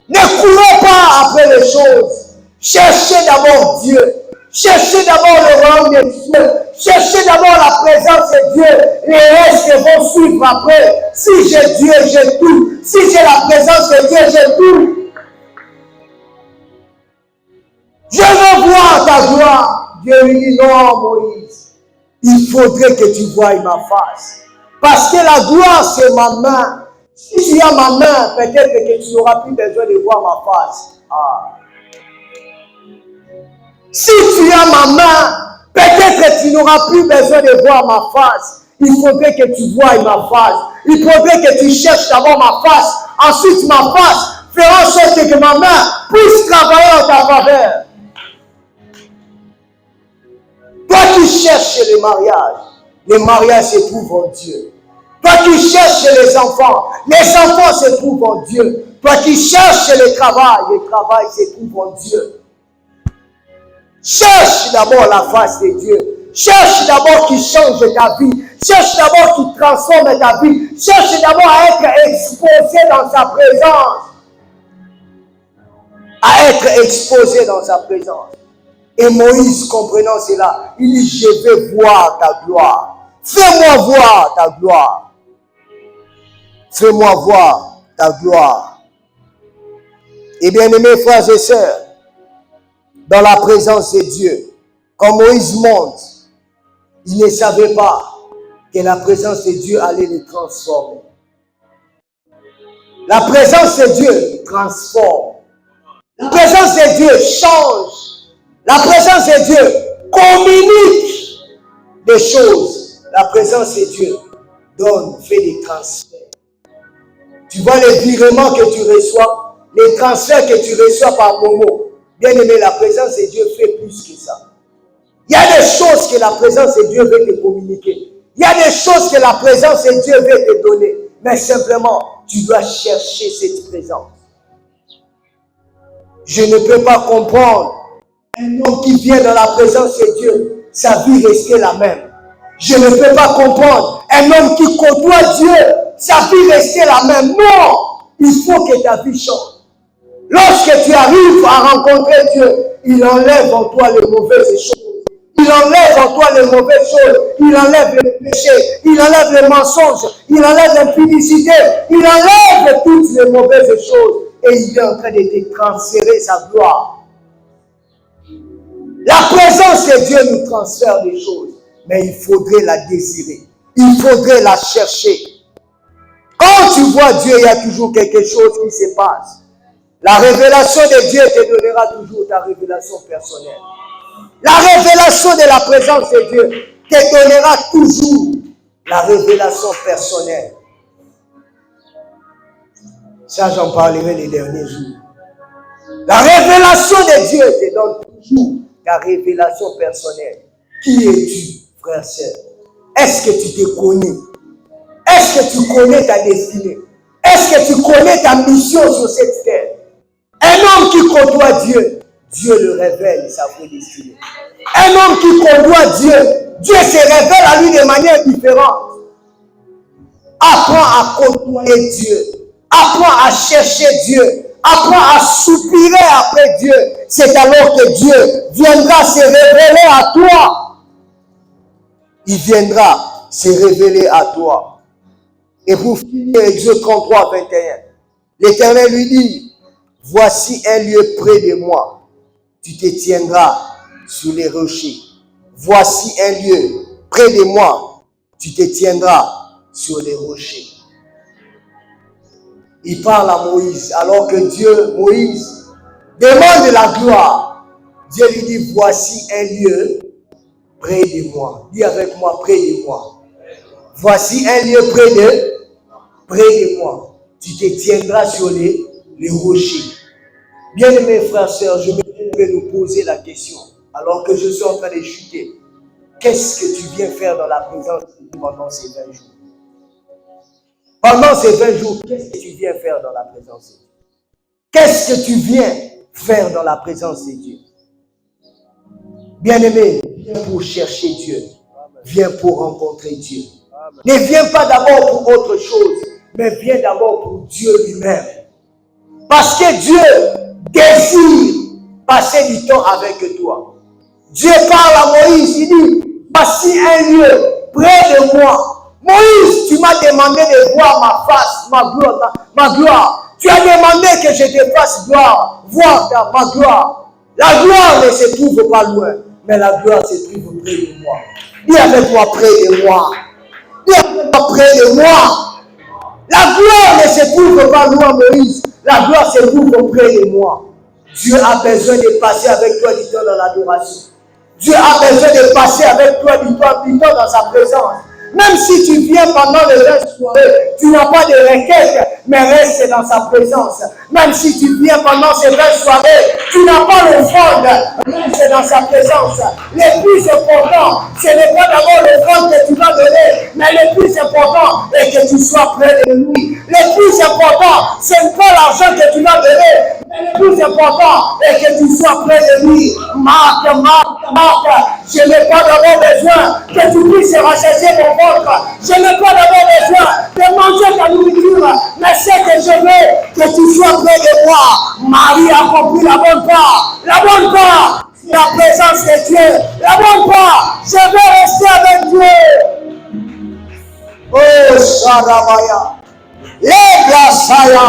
Ne courez pas après les choses. Cherchez d'abord Dieu. Cherchez d'abord le royaume de Dieu. Cherchez d'abord la présence de Dieu. Les restes vont suivre après. Si j'ai Dieu, j'ai tout. Si j'ai la présence de Dieu, j'ai tout. Je veux voir ta gloire. Dieu lui dit, non, Moïse, il faudrait que tu voies ma face. Parce que la gloire, c'est ma main. Si tu as ma main, peut-être que tu n'auras plus besoin de voir ma face. Ah. Si tu as ma main, peut-être que tu n'auras plus besoin de voir ma face. Il faudrait que tu voies ma face. Il faudrait que tu cherches d'abord ma face. Ensuite, ma face fera en sorte que ma main puisse travailler en ta faveur. Toi qui cherches les mariages se trouvent en Dieu. Toi qui cherches les enfants se trouvent en Dieu. Toi qui cherches le travail se trouve en Dieu. Cherche d'abord la face de Dieu. Cherche d'abord qu'il change ta vie. Cherche d'abord qu'il transforme ta vie. Cherche d'abord à être exposé dans sa présence. À être exposé dans sa présence. Et Moïse, comprenant cela, il dit, je vais voir ta gloire. Fais-moi voir ta gloire. Fais-moi voir ta gloire. Et bien aimés frères et sœurs, dans la présence de Dieu, quand Moïse monte, il ne savait pas que la présence de Dieu allait le transformer. La présence de Dieu transforme. La présence de Dieu change. La présence de Dieu communique des choses. La présence de Dieu donne, fait des transferts. Tu vois les virements que tu reçois, les transferts que tu reçois par moment. Bien aimé, la présence de Dieu fait plus que ça. Il y a des choses que la présence de Dieu veut te communiquer. Il y a des choses que la présence de Dieu veut te donner. Mais simplement, tu dois chercher cette présence. Je ne peux pas comprendre un homme qui vient dans la présence de Dieu, sa vie reste la même. Je ne peux pas comprendre un homme qui côtoie Dieu, sa vie reste la même. Non, il faut que ta vie change. Lorsque tu arrives à rencontrer Dieu, il enlève en toi les mauvaises choses. Il enlève en toi les mauvaises choses. Il enlève les péchés. Il enlève les mensonges. Il enlève l'impudicité. Il enlève toutes les mauvaises choses. Et il est en train de te transférer sa gloire. La présence de Dieu nous transfère des choses. Mais il faudrait la désirer. Il faudrait la chercher. Quand tu vois Dieu, il y a toujours quelque chose qui se passe. La révélation de Dieu te donnera toujours ta révélation personnelle. La révélation de la présence de Dieu te donnera toujours la révélation personnelle. Ça, j'en parlerai les derniers jours. La révélation de Dieu te donne toujours ta révélation personnelle. Qui es-tu, frère, sœur? Est-ce que tu te connais? Est-ce que tu connais ta destinée? Est-ce que tu connais ta mission sur cette terre? Un homme qui côtoie Dieu, Dieu le révèle sa vraie destinée. Un homme qui côtoie Dieu, Dieu se révèle à lui de manière différente. Apprends à côtoyer Dieu. Apprends à chercher Dieu. Apprends à soupirer après Dieu. C'est alors que Dieu viendra se révéler à toi. Il viendra se révéler à toi. Et pour finir, Exode 33, 21, l'Éternel lui dit, voici un lieu près de moi. Tu te tiendras sur les rochers. Voici un lieu près de moi. Tu te tiendras sur les rochers. Il parle à Moïse, alors que Moïse, demande la gloire. Dieu lui dit, voici un lieu près de moi. Dis avec moi, près de moi. Voici un lieu près de moi. Tu te tiendras sur les rochers. Bien-aimés frères et sœurs, je vais nous poser la question, alors que je suis en train de chuter. Qu'est-ce que tu viens faire dans la présence de Dieu pendant ces 20 jours? Pendant ces 20 jours, qu'est-ce que tu viens faire dans la présence de Dieu? Qu'est-ce que tu viens faire dans la présence de Dieu? Bien-aimé, viens pour chercher Dieu. Viens pour rencontrer Dieu. Ne viens pas d'abord pour autre chose, mais viens d'abord pour Dieu lui-même. Parce que Dieu désire passer du temps avec toi. Dieu parle à Moïse, il dit, voici un lieu près de moi. Moïse, tu m'as demandé de voir ma face, ma gloire. Tu as demandé que je te fasse voir ma gloire. La gloire ne se trouve pas loin, mais la gloire se trouve près de moi. Dis avec moi, près de moi. Dis avec moi, près de moi. La gloire ne se trouve pas loin, Moïse. La gloire se trouve près de moi. Dieu a besoin de passer avec toi du temps dans l'adoration. Dieu a besoin de passer avec toi du temps dans sa présence. Même si tu viens pendant les 20 soirées, tu n'as pas de requête, mais reste dans sa présence. Même si tu viens pendant ces 20 soirées, tu n'as pas l'offrande, reste dans sa présence. Le plus important, ce n'est pas d'abord l'offrande que tu vas donner, mais le plus important est que tu sois près de lui. Le plus important, ce n'est pas l'argent que tu vas donner, Le plus important est que tu sois près de lui. Marc, je n'ai pas d'abord besoin que tu puisses rechercher mon ventre. Je n'ai pas d'abord besoin de manger ta nourriture. Mais c'est que je veux que tu sois près de moi. Marie a compris la bonne part. La bonne part, la présence de Dieu. La bonne part, je veux rester avec Dieu. Oh, Sarabaya. L'Églasaya.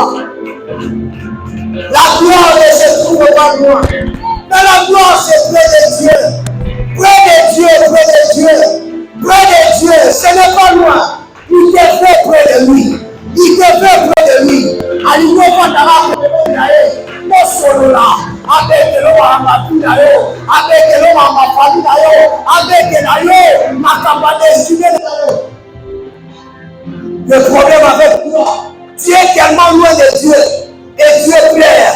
La gloire ne se trouve pas loin. Mais la gloire, c'est près de Dieu. Près de Dieu, près de Dieu. Près de Dieu, ce n'est pas loin. Il te fait près de lui. Il te fait près de lui. Aligné pas d'arabes, mon solo là. Avec l'eau à ma vie d'ailleurs. Avec l'eau à ma famille d'ailleurs. Avec l'ailleurs, ma campagne destinée d'ailleurs. Le problème avec toi, tu es tellement loin de Dieu. Et Dieu plaire.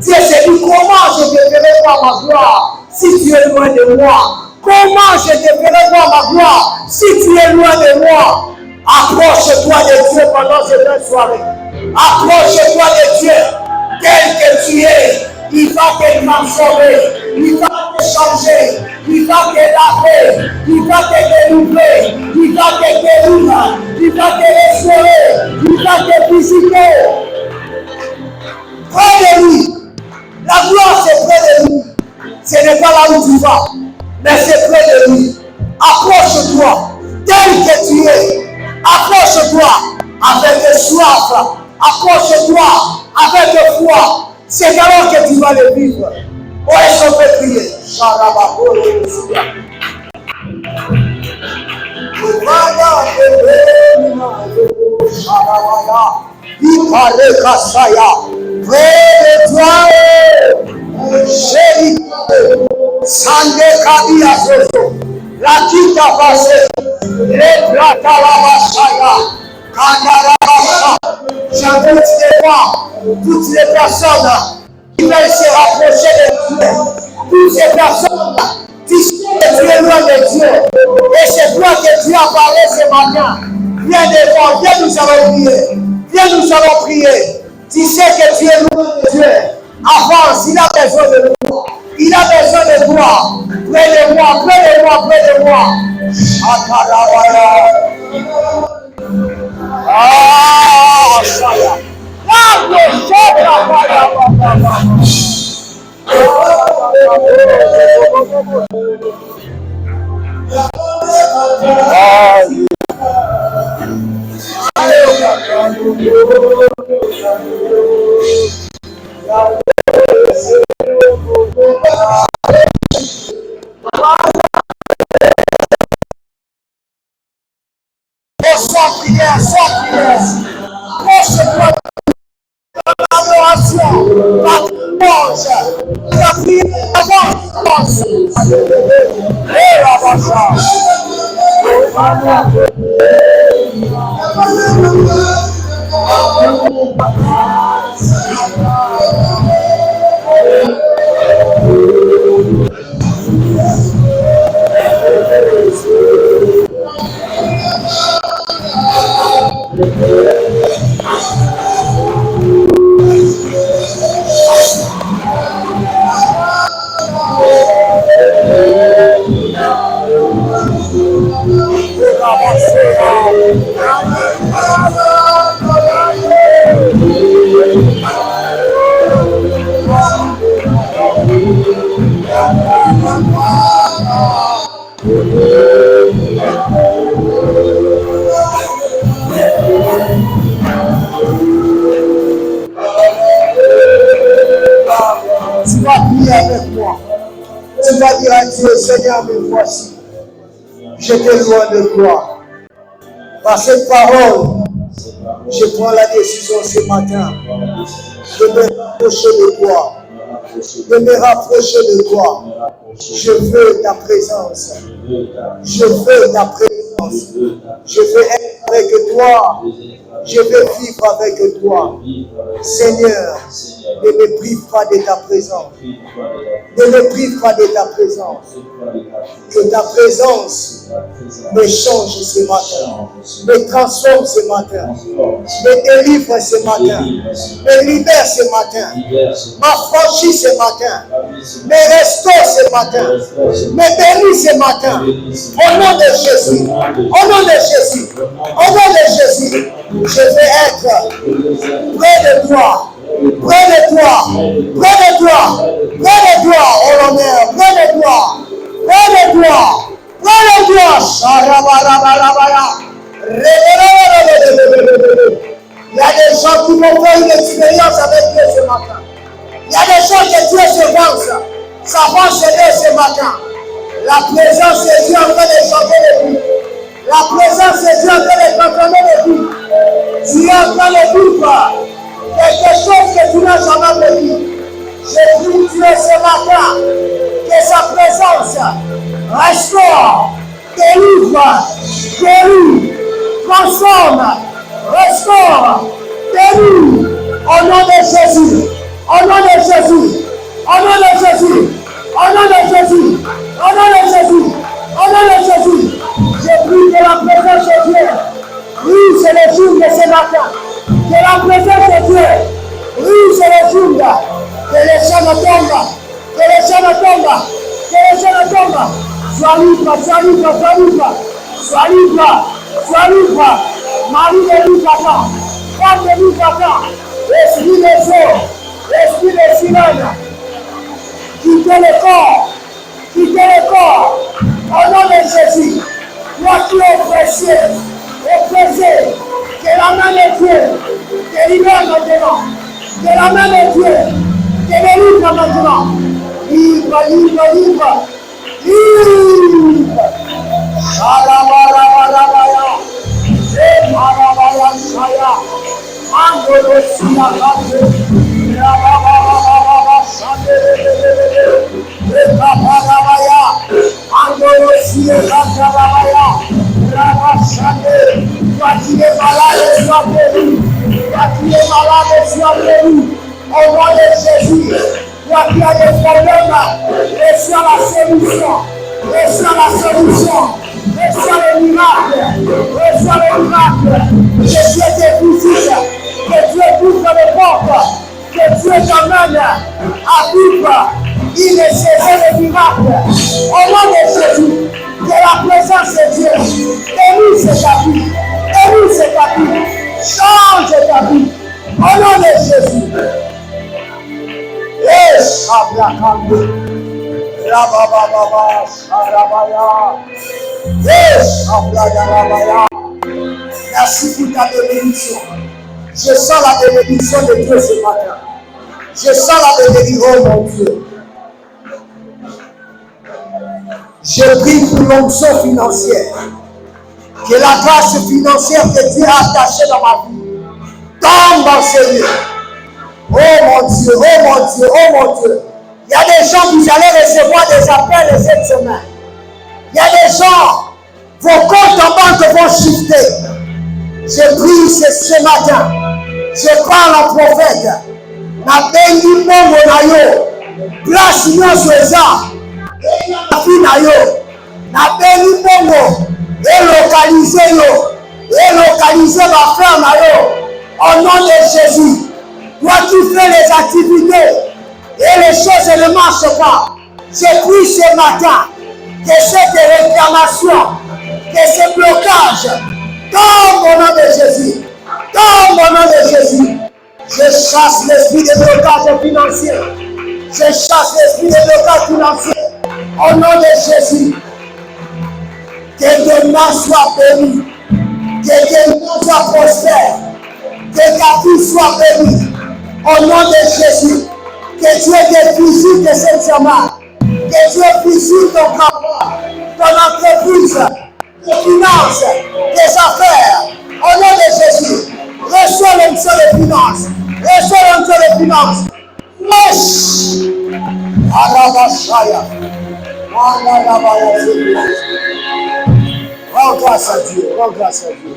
Dieu se dit, comment je te ferai voir ma gloire si tu es loin de moi? Comment je te ferai voir ma gloire si tu es loin de moi? Approche-toi de Dieu pendant cette soirée. Approche-toi de Dieu. Tel que tu es, il va te transformer. Il va te changer. Il va te laver. Il va te délivrer. Il va te guérir. Il va te restaurer. Il va te visiter. Près de lui. La gloire, c'est près de lui. Ce n'est pas là où tu vas, mais c'est près de lui. Approche-toi, tel que tu es. Approche-toi avec soif. Approche-toi avec foi. C'est alors que tu vas le vivre. Oh, est-ce qu'on peut prier? Il parlait Kassaya. Près de toi, chérie, Sande Kabia Zozo, la Kita Passé, les Platalabasaya, Kandarabasa. J'invite les voir toutes les personnes qui veulent se rapprocher de Dieu. Toutes ces personnes qui sont que tu es loin de Dieu. Et c'est toi que Dieu a parlé ce matin. Viens devant, viens nous allons prier. Viens nous allons prier. Tu sais que tu es loin de Dieu. Avance, il a besoin de toi. Il a besoin de toi. Près de moi, près de moi, près de moi. Ah, ça y est. Sans prière, sans prière. Approche-toi de l'adoration, la louange, la prière avance. Et la vache. Tu vas prier avec moi. Tu vas dire à Dieu, Seigneur, me voici. J'étais loin de toi. Par cette parole, je prends la décision ce matin de me rapprocher de toi. De me rapprocher de toi. Je veux ta présence. Je veux ta présence. Je veux être avec toi. Je veux vivre avec toi. Seigneur, Ne me prive pas de ta présence. Ne me prive pas de ta présence. Que ta présence me change ce matin. Me transforme ce matin. Me délivre ce matin. Me libère ce matin. M'affranchis ce matin. Me restaure ce matin. Me bénis ce matin. Au nom de Jésus. Au nom de Jésus. Au nom de Jésus. Je vais être près de toi. Près de toi, près de toi, près de toi, oh l'honneur, près de toi, près de toi, près de toi. Il y a des gens qui vont faire une expérience avec Dieu ce matin. Il y a des gens que Dieu se venge. Ça va céder ce matin. La présence de Dieu en train de chanter le vie. La présence de Dieu en train de proclamer le vie. Tu es en train de vivre quelque chose que tu n'as jamais vécu. Je prie Dieu ce matin que sa présence restaure, délivre, guérit, transforme, restaure, guérit. Au nom de Jésus, au nom de Jésus, au nom de Jésus, au nom de Jésus, au nom de Jésus, au nom de Jésus. Je prie que la présence de Dieu, oui, c'est le jour de ce matin. Que la présence de Dieu, oui, c'est le jour que les chaînes tombent, que les chaînes tombent, que les chaînes tombent. Sois libre, sois libre, sois libre, sois libre, sois libre. Marie de vie, papa, femme de vie, papa, esprit de feu, esprit de sirène, quittez le corps, quittez le corps, au nom de Jésus. Toi qui es oppressé, que la main de Dieu te libère maintenant, que la main de Dieu te délivre maintenant. Libre, libre, libre, libre. Shalabarabaya, Emarabaya Shaya, Andolosia Kate, Rabababa Shande, Ekaparabaya, Andolosia Katarabaya. Toi qui es malade, sois guéri. Toi qui es malade, sois guéri. Au nom de Jésus. Toi qui as des problèmes, reçois la solution. Reçois la solution. Reçois le miracle. Reçois le miracle. Que Dieu te visite. Que Dieu ouvre les portes. Que Dieu t'emmène à vivre une saison de miracle. Au nom de Jésus. Que la présence de Dieu guérisse ta vie, guérisse ta vie, change ta vie, au nom de Jésus. Yes, Abraham, Rabababa, Sarabaya, yes, Abraham. Merci pour ta bénédiction. Je sens la bénédiction de Dieu ce matin. Je sens la bénédiction, oh mon Dieu. Je prie pour l'onction financière. Que la grâce financière que Dieu a attachée dans ma vie tombe dans ce lieu. Oh mon Dieu, oh mon Dieu, oh mon Dieu. Il y a des gens, vous allez recevoir des appels cette semaine. Il y a des gens, vos comptes en banque vont shifter. Je prie ce matin. Je parle en prophète. Na bengi mongo na yo. Place nyonso eza. Na béni bongo, relocaliser yo, relocaliser ma frère na yo, au nom de Jésus. Toi qui fais les activités et les choses ne marchent pas, je prie ce matin que cette réclamation, que ce blocage tombe au nom de Jésus, tombe au nom de Jésus. Je chasse l'esprit de blocage financier, je chasse l'esprit de blocage financier. Au nom de Jésus, que demain soit béni, que demain soit prospère, que ta vie soit bénie. Au nom de Jésus, que Dieu te visite cette semaine, que Dieu visite ton travail, ton entreprise, tes finances, tes affaires. Au nom de Jésus, reçois l'onction des finances, reçois l'onction des finances. Wesh! Arabashaya. Rends grâce à Dieu, rends grâce à Dieu.